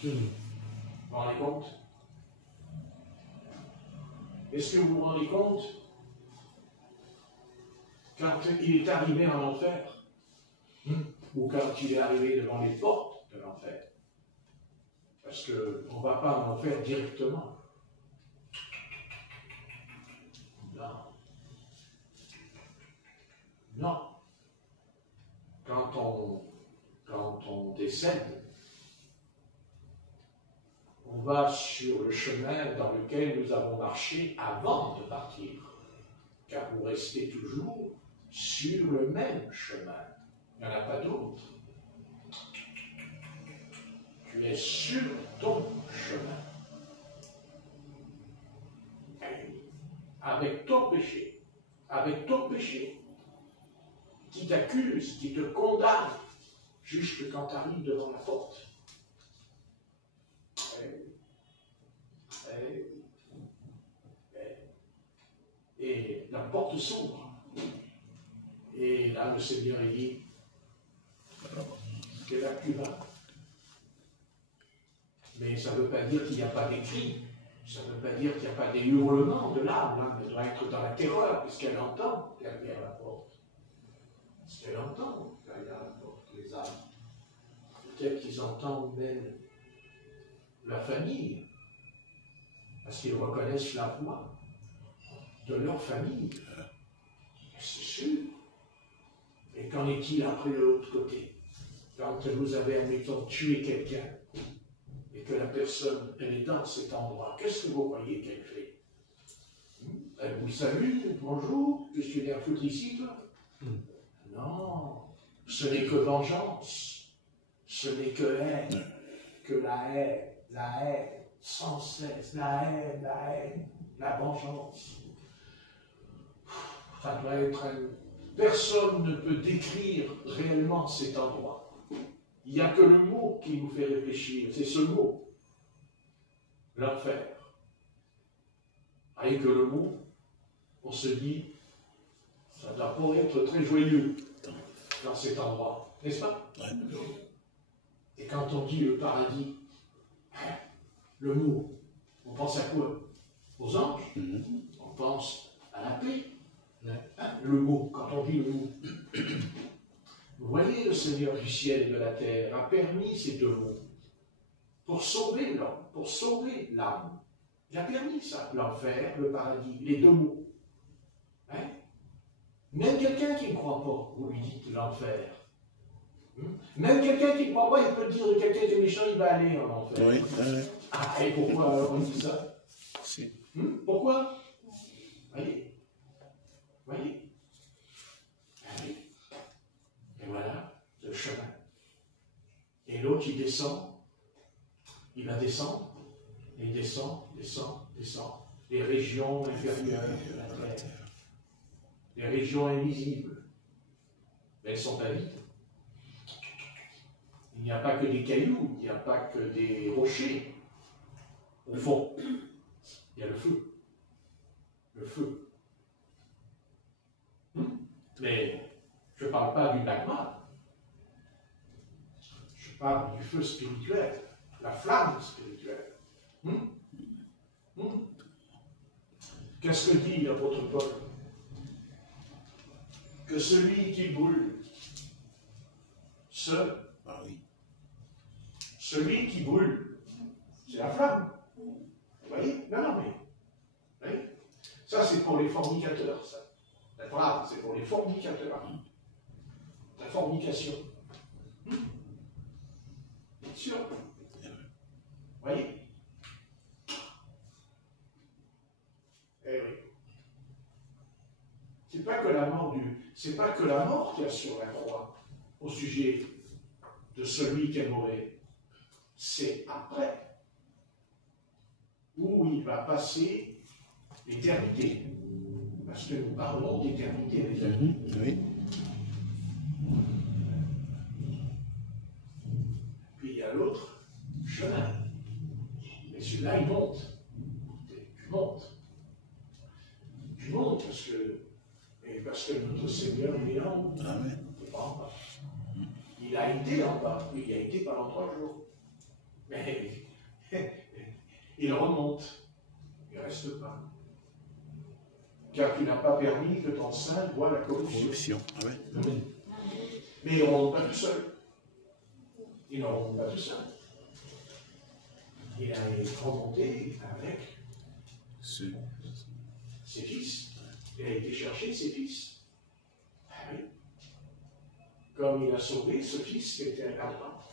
vous vous rendez compte? Est-ce que vous vous rendez compte? Quand il est arrivé en enfer, ou quand il est arrivé devant les portes de l'enfer, parce qu'on ne va pas en enfer directement. Non. Quand on décède, on va sur le chemin dans lequel nous avons marché avant de partir. Car vous restez toujours sur le même chemin. Il n'y en a pas d'autre. Tu es sur ton chemin. Avec ton péché, qui t'accuse, qui te condamne, juste quand tu arrives devant la porte. Et la porte s'ouvre. Et là, le Seigneur il dit, c'est là que tu vas. Mais ça ne veut pas dire qu'il n'y a pas des cris. Ça ne veut pas dire qu'il n'y a pas des hurlements de l'âme. L'âme doit être dans la terreur, puisqu'elle entend derrière la porte. Parce qu'elle entend derrière la porte, les âmes. Peut-être qu'ils entendent même la famille, parce qu'ils reconnaissent la voix de leur famille. C'est sûr. Et qu'en est-il après de l'autre côté? Quand vous avez, admettons, tué quelqu'un, et que la personne, elle est dans cet endroit, qu'est-ce que vous croyez qu'elle fait? Elle vous salue, bonjour, qu'est-ce que tu viens foutre ici, toi? Non, ce n'est que vengeance, ce n'est que haine, que la haine, sans cesse, la haine, la vengeance. Ça doit être personne ne peut décrire réellement cet endroit. Il n'y a que le mot qui nous fait réfléchir, c'est ce mot, l'enfer. Avec le mot, on se dit, ça ne doit pas être très joyeux dans cet endroit, n'est-ce pas? Et quand on dit le paradis, le mot, on pense à quoi? Aux anges? On pense à la paix. Le mot, quand on dit le mot. Vous voyez, le Seigneur du ciel et de la terre a permis ces deux mots pour sauver l'homme, pour sauver l'âme. Il a permis ça, l'enfer, le paradis, les deux mots. Hein? Même quelqu'un qui ne croit pas, vous lui dites l'enfer. Même quelqu'un qui ne croit pas, il peut dire que quelqu'un qui est méchant, il va aller en enfer. Oui. Ah, et pourquoi on dit ça? Pourquoi? Voyez? Et voilà le chemin. Et l'autre, il descend. Il va descendre. Et il descend. Les régions inférieures de la terre. Les régions invisibles. Mais elles ne sont pas vides. Il n'y a pas que des cailloux. Il n'y a pas que des rochers. Au fond, il y a le feu. Le feu. Mais je ne parle pas du magma. Je parle du feu spirituel, la flamme spirituelle. Qu'est-ce que dit l'apôtre Paul? Que celui qui brûle, celui qui brûle, c'est la flamme. Vous voyez? Non, mais. Vous voyez? Ça, c'est pour les fornicateurs, ça. La flamme, c'est pour les fornicateurs. La fornication. Bien sûr. Vous voyez? Eh oui. C'est pas que la mort c'est pas que la mort qu'il y a sur la croix au sujet de celui qui est mauvais. C'est après où il va passer l'éternité. Parce que nous parlons d'éternité, les amis. Oui. Puis il y a l'autre chemin. Mais celui-là, il monte. Tu montes parce que notre Seigneur, il est en haut. Amen. Il n'est pas en bas. Il a été en bas. Il a été pendant 3 jours. Mais il remonte. Il ne reste pas. Car tu n'as pas permis que ton sein voie la corruption. Ah ouais. Mais il ne remonte pas tout seul. Il ne remonte pas tout seul. Il a remonté avec ses fils. Il a été chercher ses fils. Ah oui. Comme il a sauvé ce fils qui était à droite,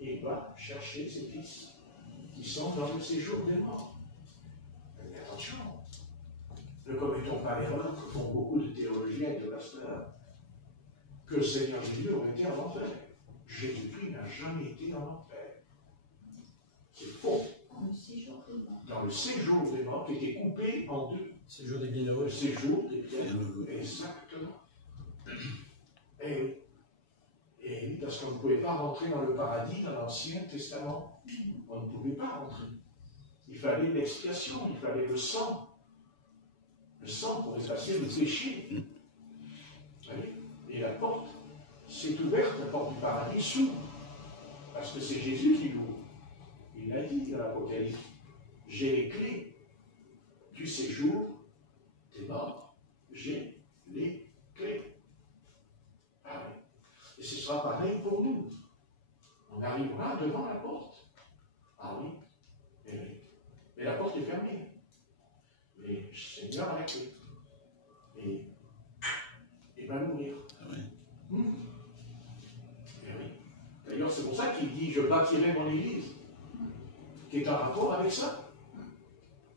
il va chercher ses fils. qui sont dans le séjour des morts. Mais attention, ne commettons pas l'erreur que font beaucoup de théologiens et de pasteurs, que le Seigneur Jésus aurait été en enfer. Jésus-Christ n'a jamais été en enfer. C'est faux. Dans le séjour des morts. Dans le séjour des morts, qui était coupé en deux. Séjour des bienheureux. Le séjour des bienheureux. Exactement. Eh oui. Et oui, parce qu'on ne pouvait pas rentrer dans le paradis dans l'Ancien Testament. On ne pouvait pas rentrer. Il fallait l'expiation, il fallait le sang. Le sang pour effacer le péché. Oui. Et la porte s'est ouverte, la porte du paradis s'ouvre. Parce que c'est Jésus qui l'ouvre. Il l'a dit dans l'Apocalypse. J'ai les clés du séjour des morts. J'ai les clés. Ah oui. Et ce sera pareil pour nous. On arrivera devant la porte. Ah oui. Et, oui. Et la porte est fermée. Mais le Seigneur a la clé. Et il va mourir. Ah oui. Et oui. D'ailleurs, c'est pour ça qu'il dit, je bâtirai mon église, qui est en rapport avec ça.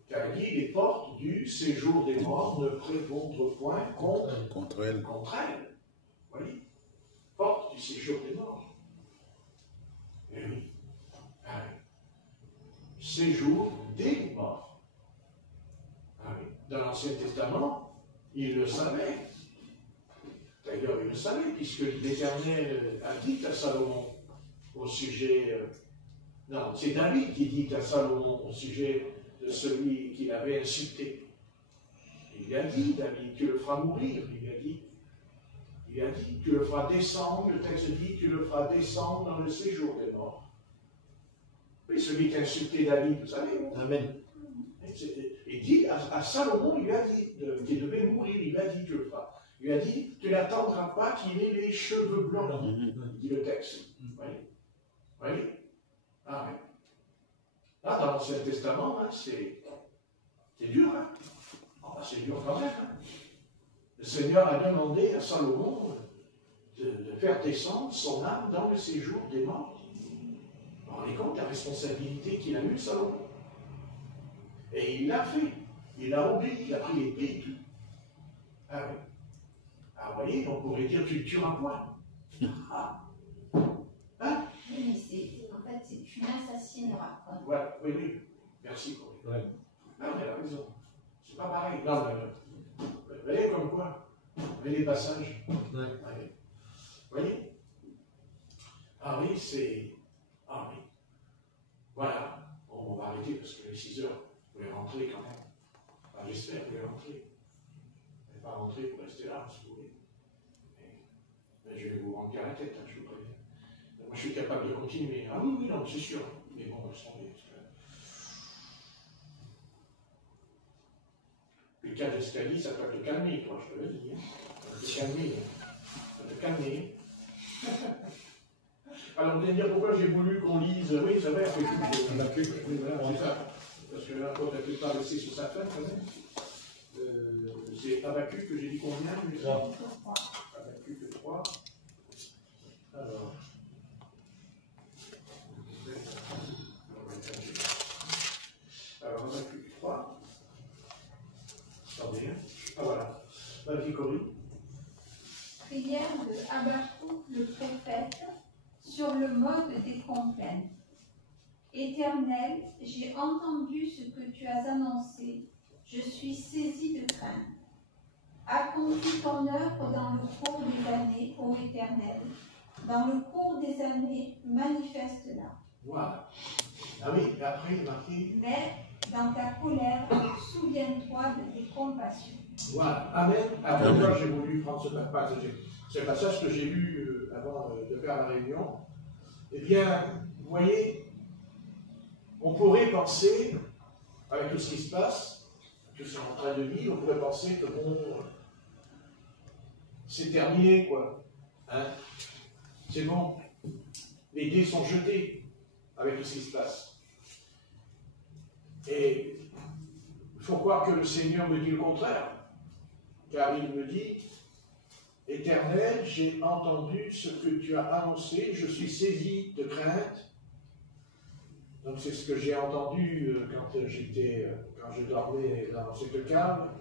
Car il dit, les portes du séjour des morts ne prévondrent point contre elle. Vous voyez? Porte du séjour des morts. Et oui. Ah oui. Séjour des morts. Ah oui. Dans l'Ancien Testament, il le savait. D'ailleurs, il le savait, puisque l'Éternel a dit à Salomon au sujet... non, c'est David qui dit à Salomon au sujet de celui qu'il avait insulté. Il a dit, David, tu le feras mourir. Il a dit, tu le feras descendre, le texte dit, tu le feras descendre dans le séjour des morts. Oui, celui qui a insulté David, vous savez. Amen. Il dit à Salomon, il lui a dit qu'il devait mourir, il a dit, tu le feras. Il lui a dit, tu n'attendras pas qu'il ait les cheveux blancs, dit le texte. Vous voyez? Ah oui. Là, dans l'Ancien Testament, hein, c'est dur. Hein? Oh, c'est dur quand même. Hein? Le Seigneur a demandé à Salomon de faire descendre son âme dans le séjour des morts. Vous vous rendez compte de la responsabilité qu'il a eue, Salomon? Et il l'a fait. Il a obéi, il a pris l'épée et tout. Ah oui. Ah, vous voyez, on pourrait dire, tu le tueras point. Ah. Hein? Oui, mais en fait, tu n'assassineras pas. Voilà, oui, oui. Merci, Corinne. Ouais. Non, mais elle a raison. C'est pas pareil. Non, vous voyez comme quoi? Vous voyez les passages? Ouais. Vous voyez? Ah oui, c'est... Ah oui. Voilà. Bon, on va arrêter parce que les 6 heures, vous pouvez rentrer quand même. Enfin, j'espère que vous pouvez rentrer. Vous ne pouvez pas rentrer pour rester là, si vous voulez. Mais je vais vous remplir la tête, hein, je vous préviens. Moi, je suis capable de continuer. Ah oui, oui, non, c'est sûr. Mais bon, laisse tomber. Le cas d'escalier, ça peut te calmer, toi, je te le dis. Hein. Ça peut te calmer. Ça peut te calmer. Alors, vous allez dire pourquoi j'ai voulu qu'on lise. Oui, c'est vrai, oui, voilà, c'est ça. Parce que là, on n'a peut-être pas laissé sur sa fin, quand même. C'est Habakkuk que j'ai dit combien? Habakkuk 3. Alors. Alors, Habakkuk 3. Attendez, hein. Ah voilà. Vas-y, Corinne. Prière de Habakkuk le prophète sur le mode des complaintes. Éternel, j'ai entendu ce que tu as annoncé. Je suis saisi de crainte. Accomplis ton œuvre dans le cours des années, ô Éternel. Dans le cours des années, manifeste-la. Voilà. Ah oui, et après, il est marqué. Mais dans ta colère, souviens-toi de tes compassions. Voilà. Amen. Alors, moi, j'ai voulu prendre ce passage. C'est un passage que j'ai lu avant de faire la réunion. Eh bien, vous voyez, on pourrait penser, avec tout ce qui se passe, tout ce qu'on est en train de vivre, on pourrait penser que bon, c'est terminé, quoi. Hein? C'est bon. Les dés sont jetés avec tout ce qui se passe. Et il faut croire que le Seigneur me dit le contraire. Car il me dit, Éternel, j'ai entendu ce que tu as annoncé, je suis saisi de crainte. Donc c'est ce que j'ai entendu quand je dormais dans cette cave,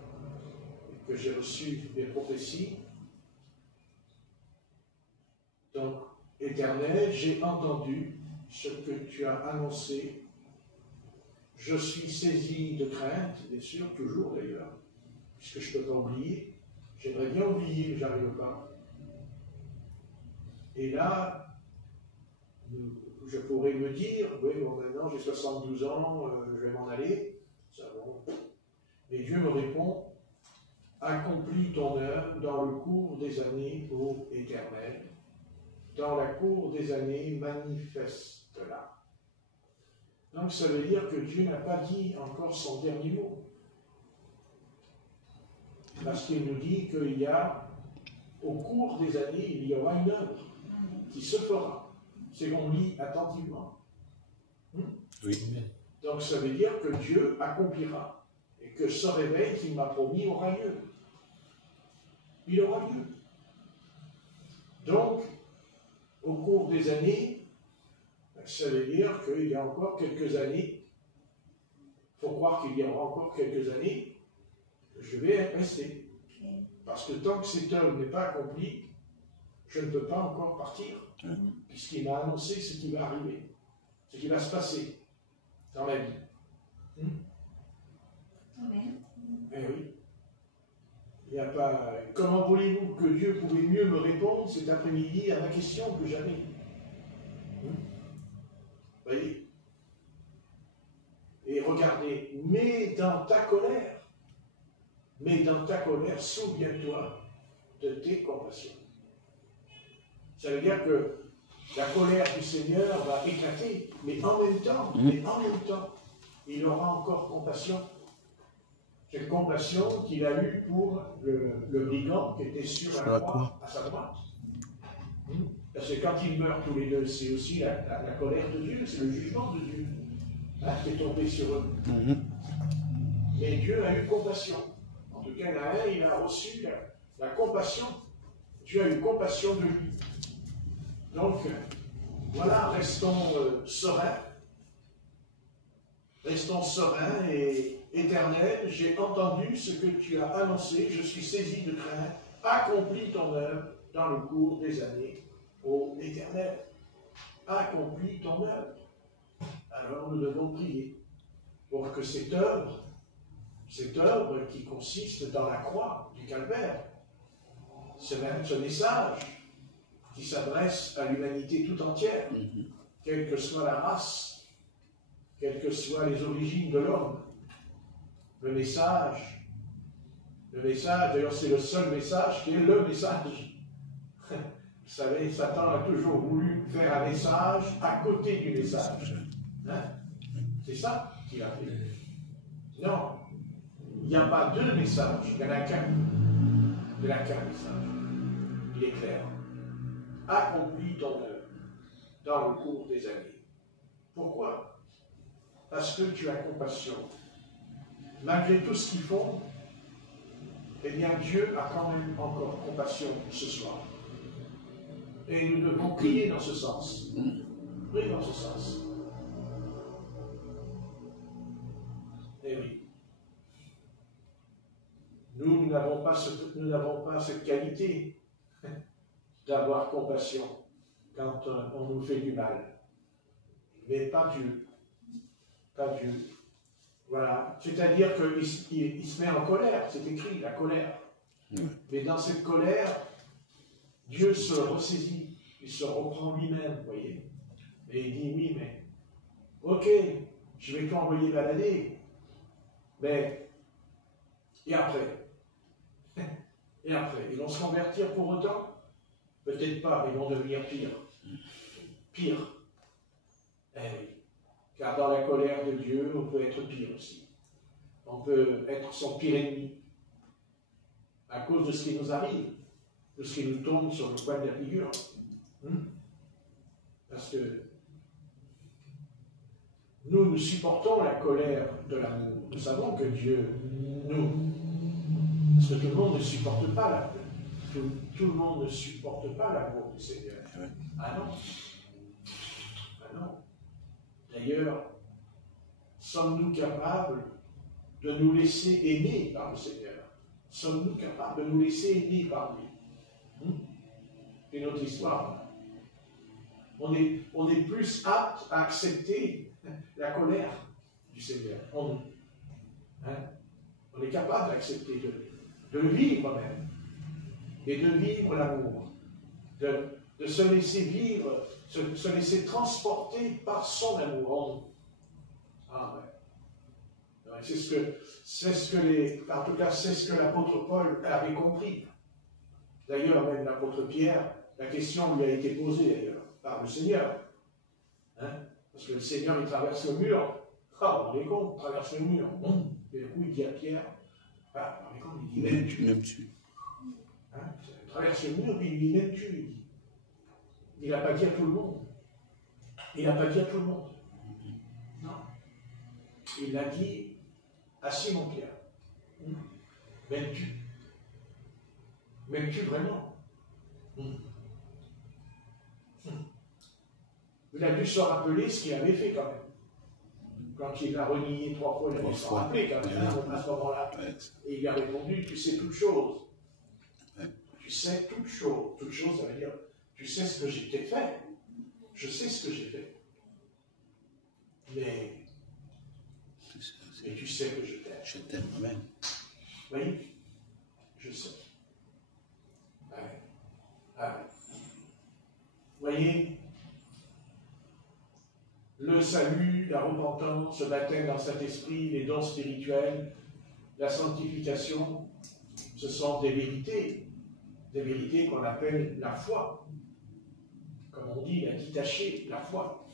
et que j'ai reçu des prophéties. Donc, Éternel, j'ai entendu ce que tu as annoncé. Je suis saisi de crainte, bien sûr, toujours d'ailleurs, puisque je ne peux pas oublier. J'aimerais bien oublier, mais je n'arrive pas. Et là, je pourrais me dire, oui, bon, maintenant j'ai 72 ans, je vais m'en aller, ça va. Mais Dieu me répond, accomplis ton œuvre dans le cours des années, ô Éternel, dans la cour des années, manifeste-la. Donc ça veut dire que Dieu n'a pas dit encore son dernier mot. Parce qu'il nous dit qu'il y a, au cours des années, il y aura une œuvre qui se fera, si l'on lit attentivement. Oui. Donc ça veut dire que Dieu accomplira, et que ce réveil qu'il m'a promis aura lieu. Il aura lieu. Donc, au cours des années, ça veut dire qu'il y a encore quelques années, il faut croire qu'il y aura encore quelques années, je vais rester. Parce que tant que cette œuvre n'est pas accomplie, je ne peux pas encore partir, puisqu'il m'a annoncé ce qui va arriver, ce qui va se passer dans ma vie. Amen. Eh oui. Il n'y a pas. Comment voulez-vous que Dieu pouvait mieux me répondre cet après-midi à ma question que j'avais? Vous voyez? Et regardez, mais dans ta colère, souviens-toi de tes compassions. Ça veut dire que la colère du Seigneur va éclater, mais en même temps, il aura encore compassion. Cette compassion qu'il a eue pour le brigand qui était sur la croix à sa droite. Parce que quand ils meurent tous les deux, c'est aussi la colère de Dieu, c'est le jugement de Dieu qui est tombé sur eux. Mais Dieu a eu compassion. En tout cas, il y en a un, il a reçu la compassion. Dieu a eu compassion de lui. Donc, voilà, restons sereins. Restons sereins et Éternel, j'ai entendu ce que tu as annoncé, je suis saisi de crainte, accomplis ton œuvre dans le cours des années, ô Éternel. Accomplis ton œuvre. Alors nous devons prier pour que cette œuvre qui consiste dans la croix du Calvaire, ce message qui s'adresse à l'humanité tout entière, quelle que soit la race, quelles que soient les origines de l'homme, le message, d'ailleurs c'est le seul message qui est le message. Vous savez, Satan a toujours voulu faire un message à côté du message. C'est ça qu'il a fait. Non, il n'y a pas deux messages, il n'y en a qu'un. Il n'y en a qu'un message. Il est clair. Accomplis ton œuvre dans le cours des années. Pourquoi? Parce que tu as compassion. Malgré tout ce qu'ils font, eh bien Dieu a quand même encore compassion ce soir. Et nous devons prier dans ce sens. Prier dans ce sens. Eh oui. Nous n'avons pas cette qualité d'avoir compassion quand on nous fait du mal. Mais pas Dieu. Pas Dieu. Voilà. C'est-à-dire qu'il se met en colère, c'est écrit, la colère. Mais dans cette colère, Dieu se ressaisit, il se reprend lui-même, vous voyez. Et il dit, oui, mais, ok, je vais t'envoyer balader, mais, et après? Et après, ils vont se convertir pour autant? Peut-être pas, ils vont devenir pire. Pire. Eh oui. Car dans la colère de Dieu, on peut être pire aussi. On peut être son pire ennemi. À cause de ce qui nous arrive, de ce qui nous tombe sur le coin de la figure. Parce que nous supportons la colère de l'amour. Nous savons que Dieu parce que tout le monde ne supporte pas l'amour. Tout le monde ne supporte pas l'amour du Seigneur. Ah non. Ah non. D'ailleurs, sommes-nous capables de nous laisser aimer par le Seigneur? Sommes-nous capables de nous laisser aimer par lui? C'est notre histoire. On est plus apte à accepter la colère du Seigneur en nous. On est capable d'accepter, de vivre même, et de vivre l'amour, de se laisser vivre, se laisser transporter par son amour en nous. Amen. C'est en tout cas, c'est ce que l'apôtre Paul avait compris. D'ailleurs, même l'apôtre Pierre, la question lui a été posée d'ailleurs par le Seigneur. Parce que le Seigneur, il traverse le mur. Ah, on est con, il traverse le mur. Et du coup, il dit à Pierre, on est con, il dit, m'aimes-tu? Il traverse le mur, puis il dit, m'aimes-tu? Il n'a pas dit à tout le monde. Il n'a pas dit à tout le monde. Non. Il l'a dit à Simon-Pierre. M'aimes-tu? M'aimes-tu vraiment? Il a dû se rappeler ce qu'il avait fait quand même. Quand il a renié 3 fois, il a dû se rappeler quand même à ce moment-là. Et il lui a répondu, tu sais toutes choses. Tu sais toutes choses. Toutes choses, ça veut dire, tu sais ce que j'ai fait. Je sais ce que j'ai fait. Mais tu sais que je t'aime. Je t'aime moi-même. Oui, je sais. Voyez, le salut, la repentance, le baptême dans cet esprit, les dons spirituels, la sanctification, ce sont des vérités qu'on appelle la foi. Comme on dit, la détachée, la foi.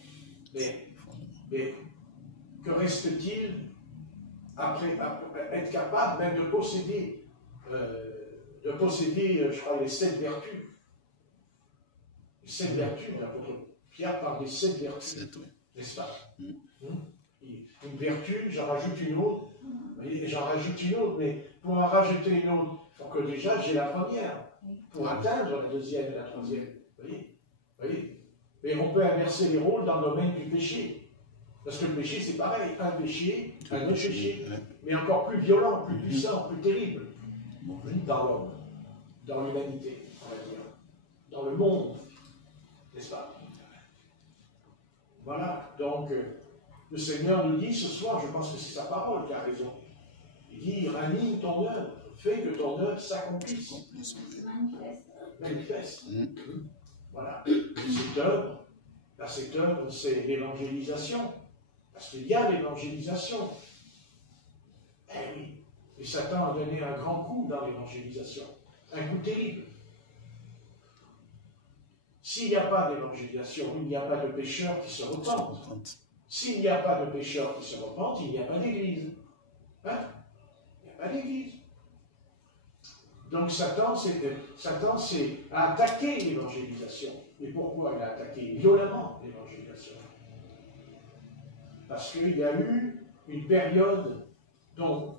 Mais que reste-t-il après être capable même de posséder, je crois, les 7 vertus? Les 7 vertus, l'apôtre Pierre parle des 7 vertus, n'est-ce pas? Une vertu, j'en rajoute une autre, mais pour en rajouter une autre, il faut que déjà j'ai la première, pour atteindre la deuxième et la troisième. Vous voyez? Mais on peut inverser les rôles dans le domaine du péché. Parce que le péché, c'est pareil, un péché, un autre péché, mais encore plus violent, plus puissant, plus terrible, dans l'homme, dans l'humanité, on va dire, dans le monde, n'est-ce pas? Voilà, donc le Seigneur nous dit ce soir, je pense que c'est sa parole qui a raison, il dit, ranime ton œuvre, fais que ton œuvre s'accomplisse, manifeste. Voilà, cette œuvre, c'est l'évangélisation. Parce qu'il y a l'évangélisation. Eh oui. Et Satan a donné un grand coup dans l'évangélisation. Un coup terrible. S'il n'y a pas d'évangélisation, il n'y a pas de pécheurs qui se repentent. S'il n'y a pas de pécheurs qui se repentent, il n'y a pas d'église. Il n'y a pas d'église. Donc Satan a attaqué l'évangélisation. Et pourquoi il a attaqué violemment l'évangélisation? Parce qu'il y a eu une période dans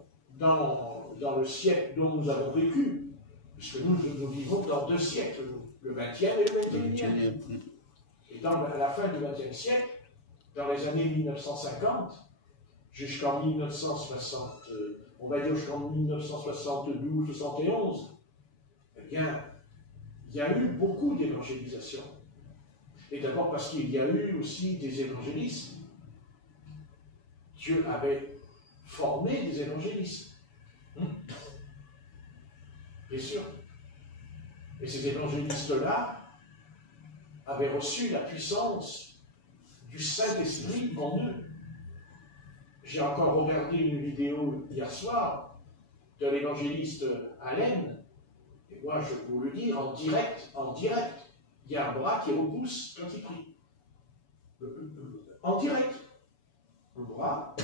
le siècle dont nous avons vécu, puisque nous vivons dans 2 siècles, le 20e et le 21e. Et à la fin du 20e siècle, dans les années 1950, jusqu'en 1960, on va dire jusqu'en 1972, 71, eh bien, il y a eu beaucoup d'évangélisation. Et d'abord parce qu'il y a eu aussi des évangélistes. Dieu avait formé des évangélistes. Bien sûr. Et ces évangélistes-là avaient reçu la puissance du Saint-Esprit en eux. J'ai encore regardé une vidéo hier soir de l'évangéliste Allen, et moi je peux vous le dire, en direct, il y a un bras qui repousse quand il prie. En direct. Le bras,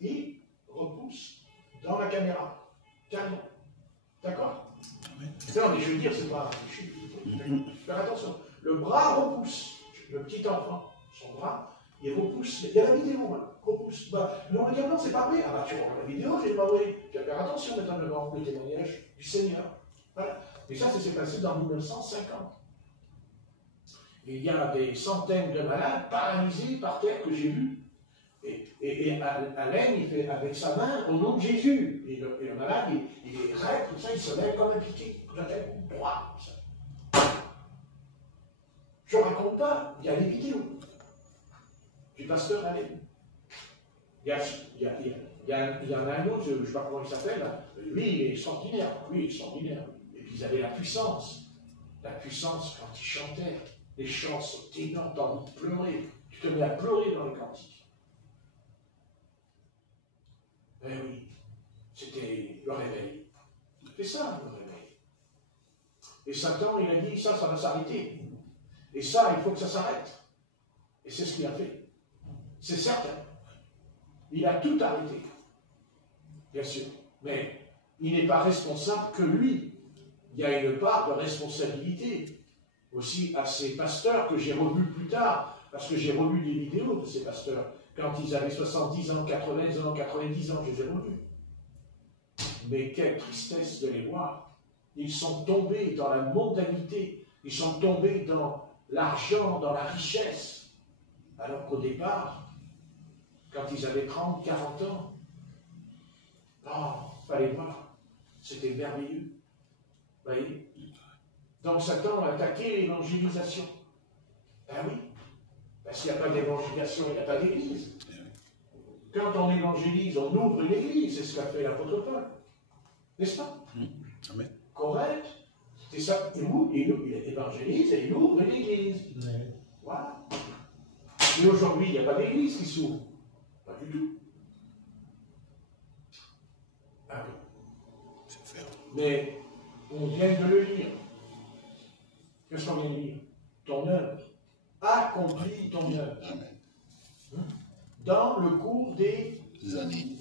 et repousse dans la caméra. Carrément. D'accord? Non, mais je veux dire, c'est pas... Faire attention. Le bras repousse. Le petit enfant, son bras, il repousse. Il y a la vidéo, hein. Repousse. Mais on va dire, non, c'est pas vrai. Ah bah, tu vois la vidéo, j'ai pas vrai. Tu vas faire attention maintenant devant le témoignage du Seigneur. Voilà. Et ça s'est passé dans 1950. Et il y a des centaines de malades paralysés par terre que j'ai vus. Et Alain, il fait avec sa main au nom de Jésus. Et le malade, il est raide, comme ça, il se lève comme un piqué. Tout à fait droit. Je ne raconte pas, il y a des vidéos du pasteur Alain. Il y en a un autre, je ne sais pas comment il s'appelle, lui, il est extraordinaire. Lui, il est extraordinaire. Et puis, ils avaient la puissance. La puissance, quand ils chantaient, les chants sont énormes, t'as envie de pleurer. Tu te mets à pleurer dans les cantiques. Eh oui, c'était le réveil. C'est ça, le réveil. Et Satan, il a dit, ça va s'arrêter. Et ça, il faut que ça s'arrête. Et c'est ce qu'il a fait. C'est certain. Il a tout arrêté. Bien sûr. Mais il n'est pas responsable que lui. Il y a une part de responsabilité aussi à ces pasteurs que j'ai revus plus tard, parce que j'ai revu des vidéos de ces pasteurs, quand ils avaient 70 ans, 80 ans, 90 ans, je les ai revus. Mais quelle tristesse de les voir. Ils sont tombés dans la mondanité, ils sont tombés dans l'argent, dans la richesse, alors qu'au départ, quand ils avaient 30, 40 ans, oh, fallait voir, c'était merveilleux. Vous voyez? Donc Satan a attaqué l'évangélisation. Ben oui, parce qu'il n'y a pas d'évangélisation, il n'y a pas d'église. Quand on évangélise, on ouvre une église, c'est ce qu'a fait l'apôtre Paul. N'est-ce pas? Amen. Correct? C'est ça. Il évangélise et il ouvre une église. Voilà. Mais aujourd'hui, il n'y a pas d'église qui s'ouvre. Pas du tout. Ah oui. Mais on vient de le lire. Qu'est-ce qu'on vient de lire? Ton œuvre. Accomplis ton œuvre. Amen. Dans le cours des années.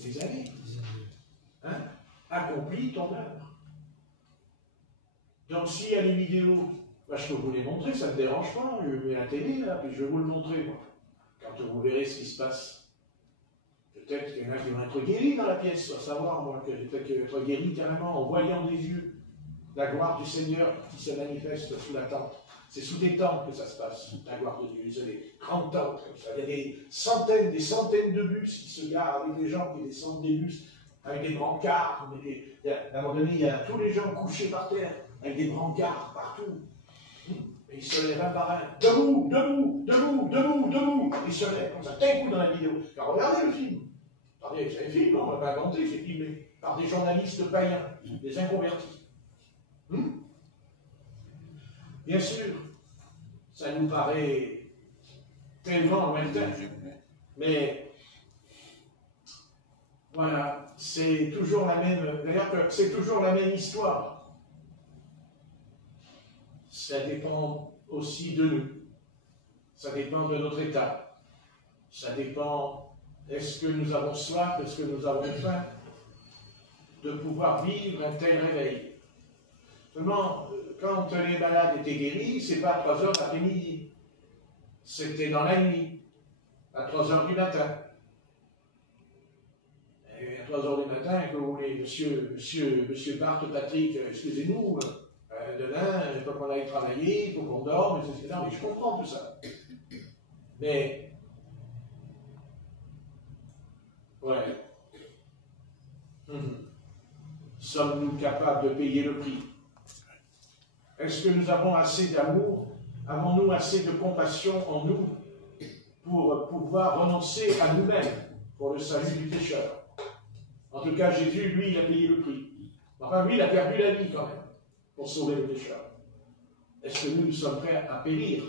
Hein? Accomplis ton œuvre. Donc s'il y a des vidéos, ben, je peux vous les montrer, ça ne me dérange pas. Je mets la télé là, puis je vais vous le montrer, moi. Quand vous verrez ce qui se passe. Peut-être qu'il y en a qui vont être guéris dans la pièce, à savoir, moi, que peut-être qu'ils vont être guéris carrément en voyant des yeux la gloire du Seigneur qui se manifeste sous la tente. C'est sous des tentes que ça se passe, la gloire de Dieu. C'est des grandes tentes comme ça. Il y a des centaines de bus qui se garent avec des gens qui descendent des bus, avec des brancards. À un moment donné, il y a tous les gens couchés par terre, avec des brancards partout. Et ils se lèvent un par un. Debout, debout, debout, debout, debout. Ils se lèvent comme ça, d'un coup dans la vidéo. Alors regardez le film. Regardez, c'est un film, on ne va pas inventer, c'est filmé par des journalistes païens, des inconvertis. Bien sûr, ça nous paraît tellement lointain, mais voilà, c'est toujours la même, d'ailleurs c'est toujours la même histoire. Ça dépend aussi de nous, ça dépend de notre état, ça dépend, est-ce que nous avons soif, est-ce que nous avons faim de pouvoir vivre un tel réveil. Seulement, quand les malades étaient guéris, ce n'est pas à 3 heures l'après-midi. C'était dans la nuit, à 3 heures du matin. Et à 3 heures du matin, que vous voulez, monsieur Bart, Patrick, excusez-nous, demain, il faut qu'on aille travailler, il faut qu'on dorme, etc. Mais je comprends tout ça. Mais, ouais. Sommes-nous capables de payer le prix? Est-ce que nous avons assez d'amour? Avons-nous assez de compassion en nous pour pouvoir renoncer à nous-mêmes pour le salut du pécheur? En tout cas, Jésus, lui, il a payé le prix. Enfin, lui, il a perdu la vie quand même pour sauver le pécheur. Est-ce que nous sommes prêts à périr?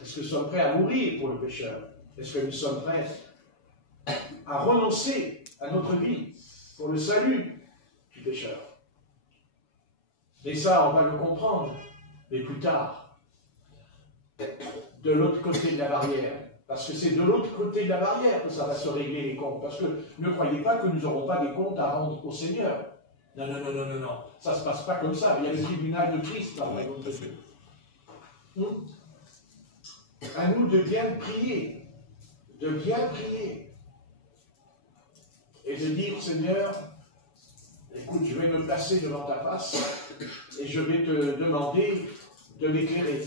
Est-ce que nous sommes prêts à mourir pour le pécheur? Est-ce que nous sommes prêts à renoncer à notre vie pour le salut du pécheur? Mais ça, on va le comprendre, mais plus tard, de l'autre côté de la barrière. Parce que c'est de l'autre côté de la barrière que ça va se régler les comptes. Parce que ne croyez pas que nous n'aurons pas des comptes à rendre au Seigneur. Non, non, non, non, non, non. Ça ne se passe pas comme ça. Il y a le tribunal de Christ là, de l'autre côté. À nous de bien prier. De bien prier. Et de dire, Seigneur, écoute, je vais me placer devant ta face et je vais te demander de m'éclairer.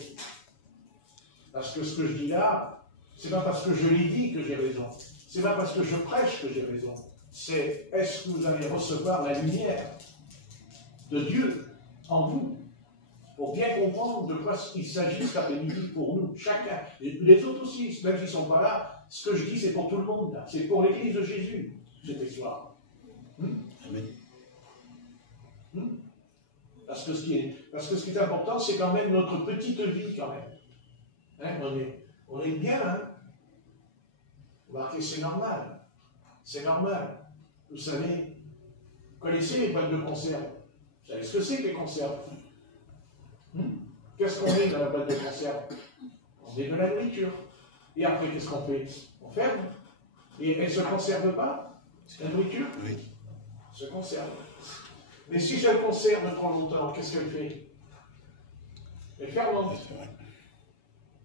Parce que ce que je dis là, c'est pas parce que je l'ai dit que j'ai raison. c'est pas parce que je prêche que j'ai raison. C'est est-ce que vous allez recevoir la lumière de Dieu en vous pour bien comprendre de quoi il s'agit cet après-midi pour nous, chacun. Et les autres aussi, même s'ils ne sont pas là, ce que je dis, c'est pour tout le monde. C'est pour l'Église de Jésus, cet soir. Amen. Parce que ce qui est important, c'est quand même notre petite vie, quand même. Hein, on est bien, hein. Remarquez, c'est normal. C'est normal. Vous savez, vous connaissez les boîtes de conserve. Vous savez ce que c'est que les conserves? Qu'est-ce qu'on met dans la boîte de conserve? On met de la nourriture. Et après, qu'est-ce qu'on fait? On ferme. Et elle ne se conserve pas, la nourriture? Oui. Elle se conserve. Mais si je la conserve trop longtemps, qu'est-ce qu'elle fait? Elle fermente.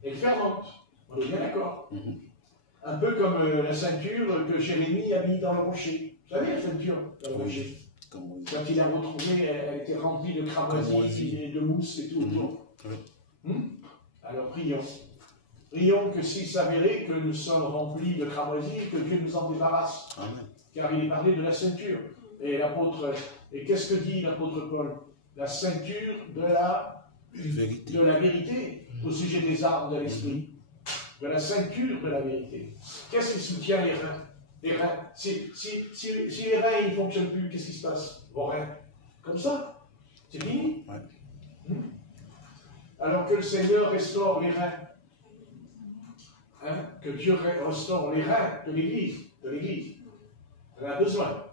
Elle fermente. On est bien d'accord. Un peu comme la ceinture que Jérémie a mis dans le rocher. Vous savez la ceinture dans le rocher? Quand il a retrouvé, elle était remplie de cramoisis et de mousse et tout autour. Alors prions. Prions que s'il s'avérait que nous sommes remplis de cramoisis, que Dieu nous en débarrasse. Amen. Car il est parlé de la ceinture. Et qu'est-ce que dit l'apôtre Paul? La ceinture de la vérité au sujet des armes de l'esprit. De la ceinture de la vérité. Qu'est-ce qui soutient les reins? Les reins. Si les reins ne fonctionnent plus, qu'est-ce qui se passe? Vos reins. Comme ça. C'est fini. Ouais. Alors que le Seigneur restaure les reins. Hein? Que Dieu restaure les reins de l'Église. Elle a besoin.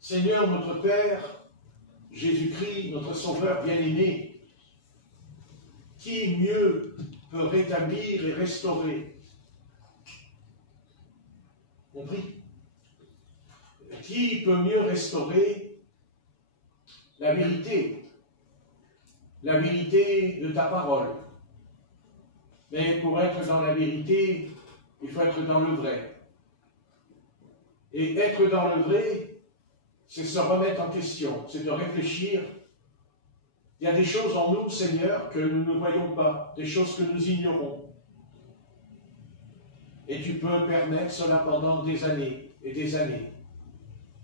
Seigneur, notre Père, Jésus-Christ, notre Sauveur bien-aimé, qui mieux peut rétablir et restaurer? On prie. Qui peut mieux restaurer la vérité de ta parole? Mais pour être dans la vérité, il faut être dans le vrai. Et être dans le vrai, c'est se remettre en question, c'est de réfléchir. Il y a des choses en nous, Seigneur, que nous ne voyons pas, des choses que nous ignorons. Et tu peux permettre cela pendant des années et des années.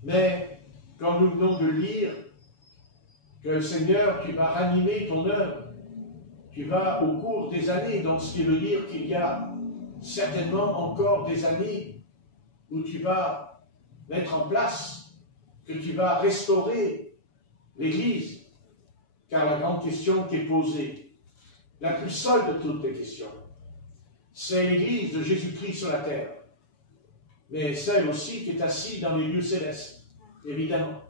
Mais, comme nous venons de le lire, que Seigneur, tu vas ranimer ton œuvre. Tu vas, au cours des années, donc ce qui veut dire qu'il y a certainement encore des années où tu vas mettre en place, que tu vas restaurer l'Église. Car la grande question qui est posée, la plus seule de toutes les questions, c'est l'Église de Jésus-Christ sur la terre, mais celle aussi qui est assise dans les lieux célestes, évidemment.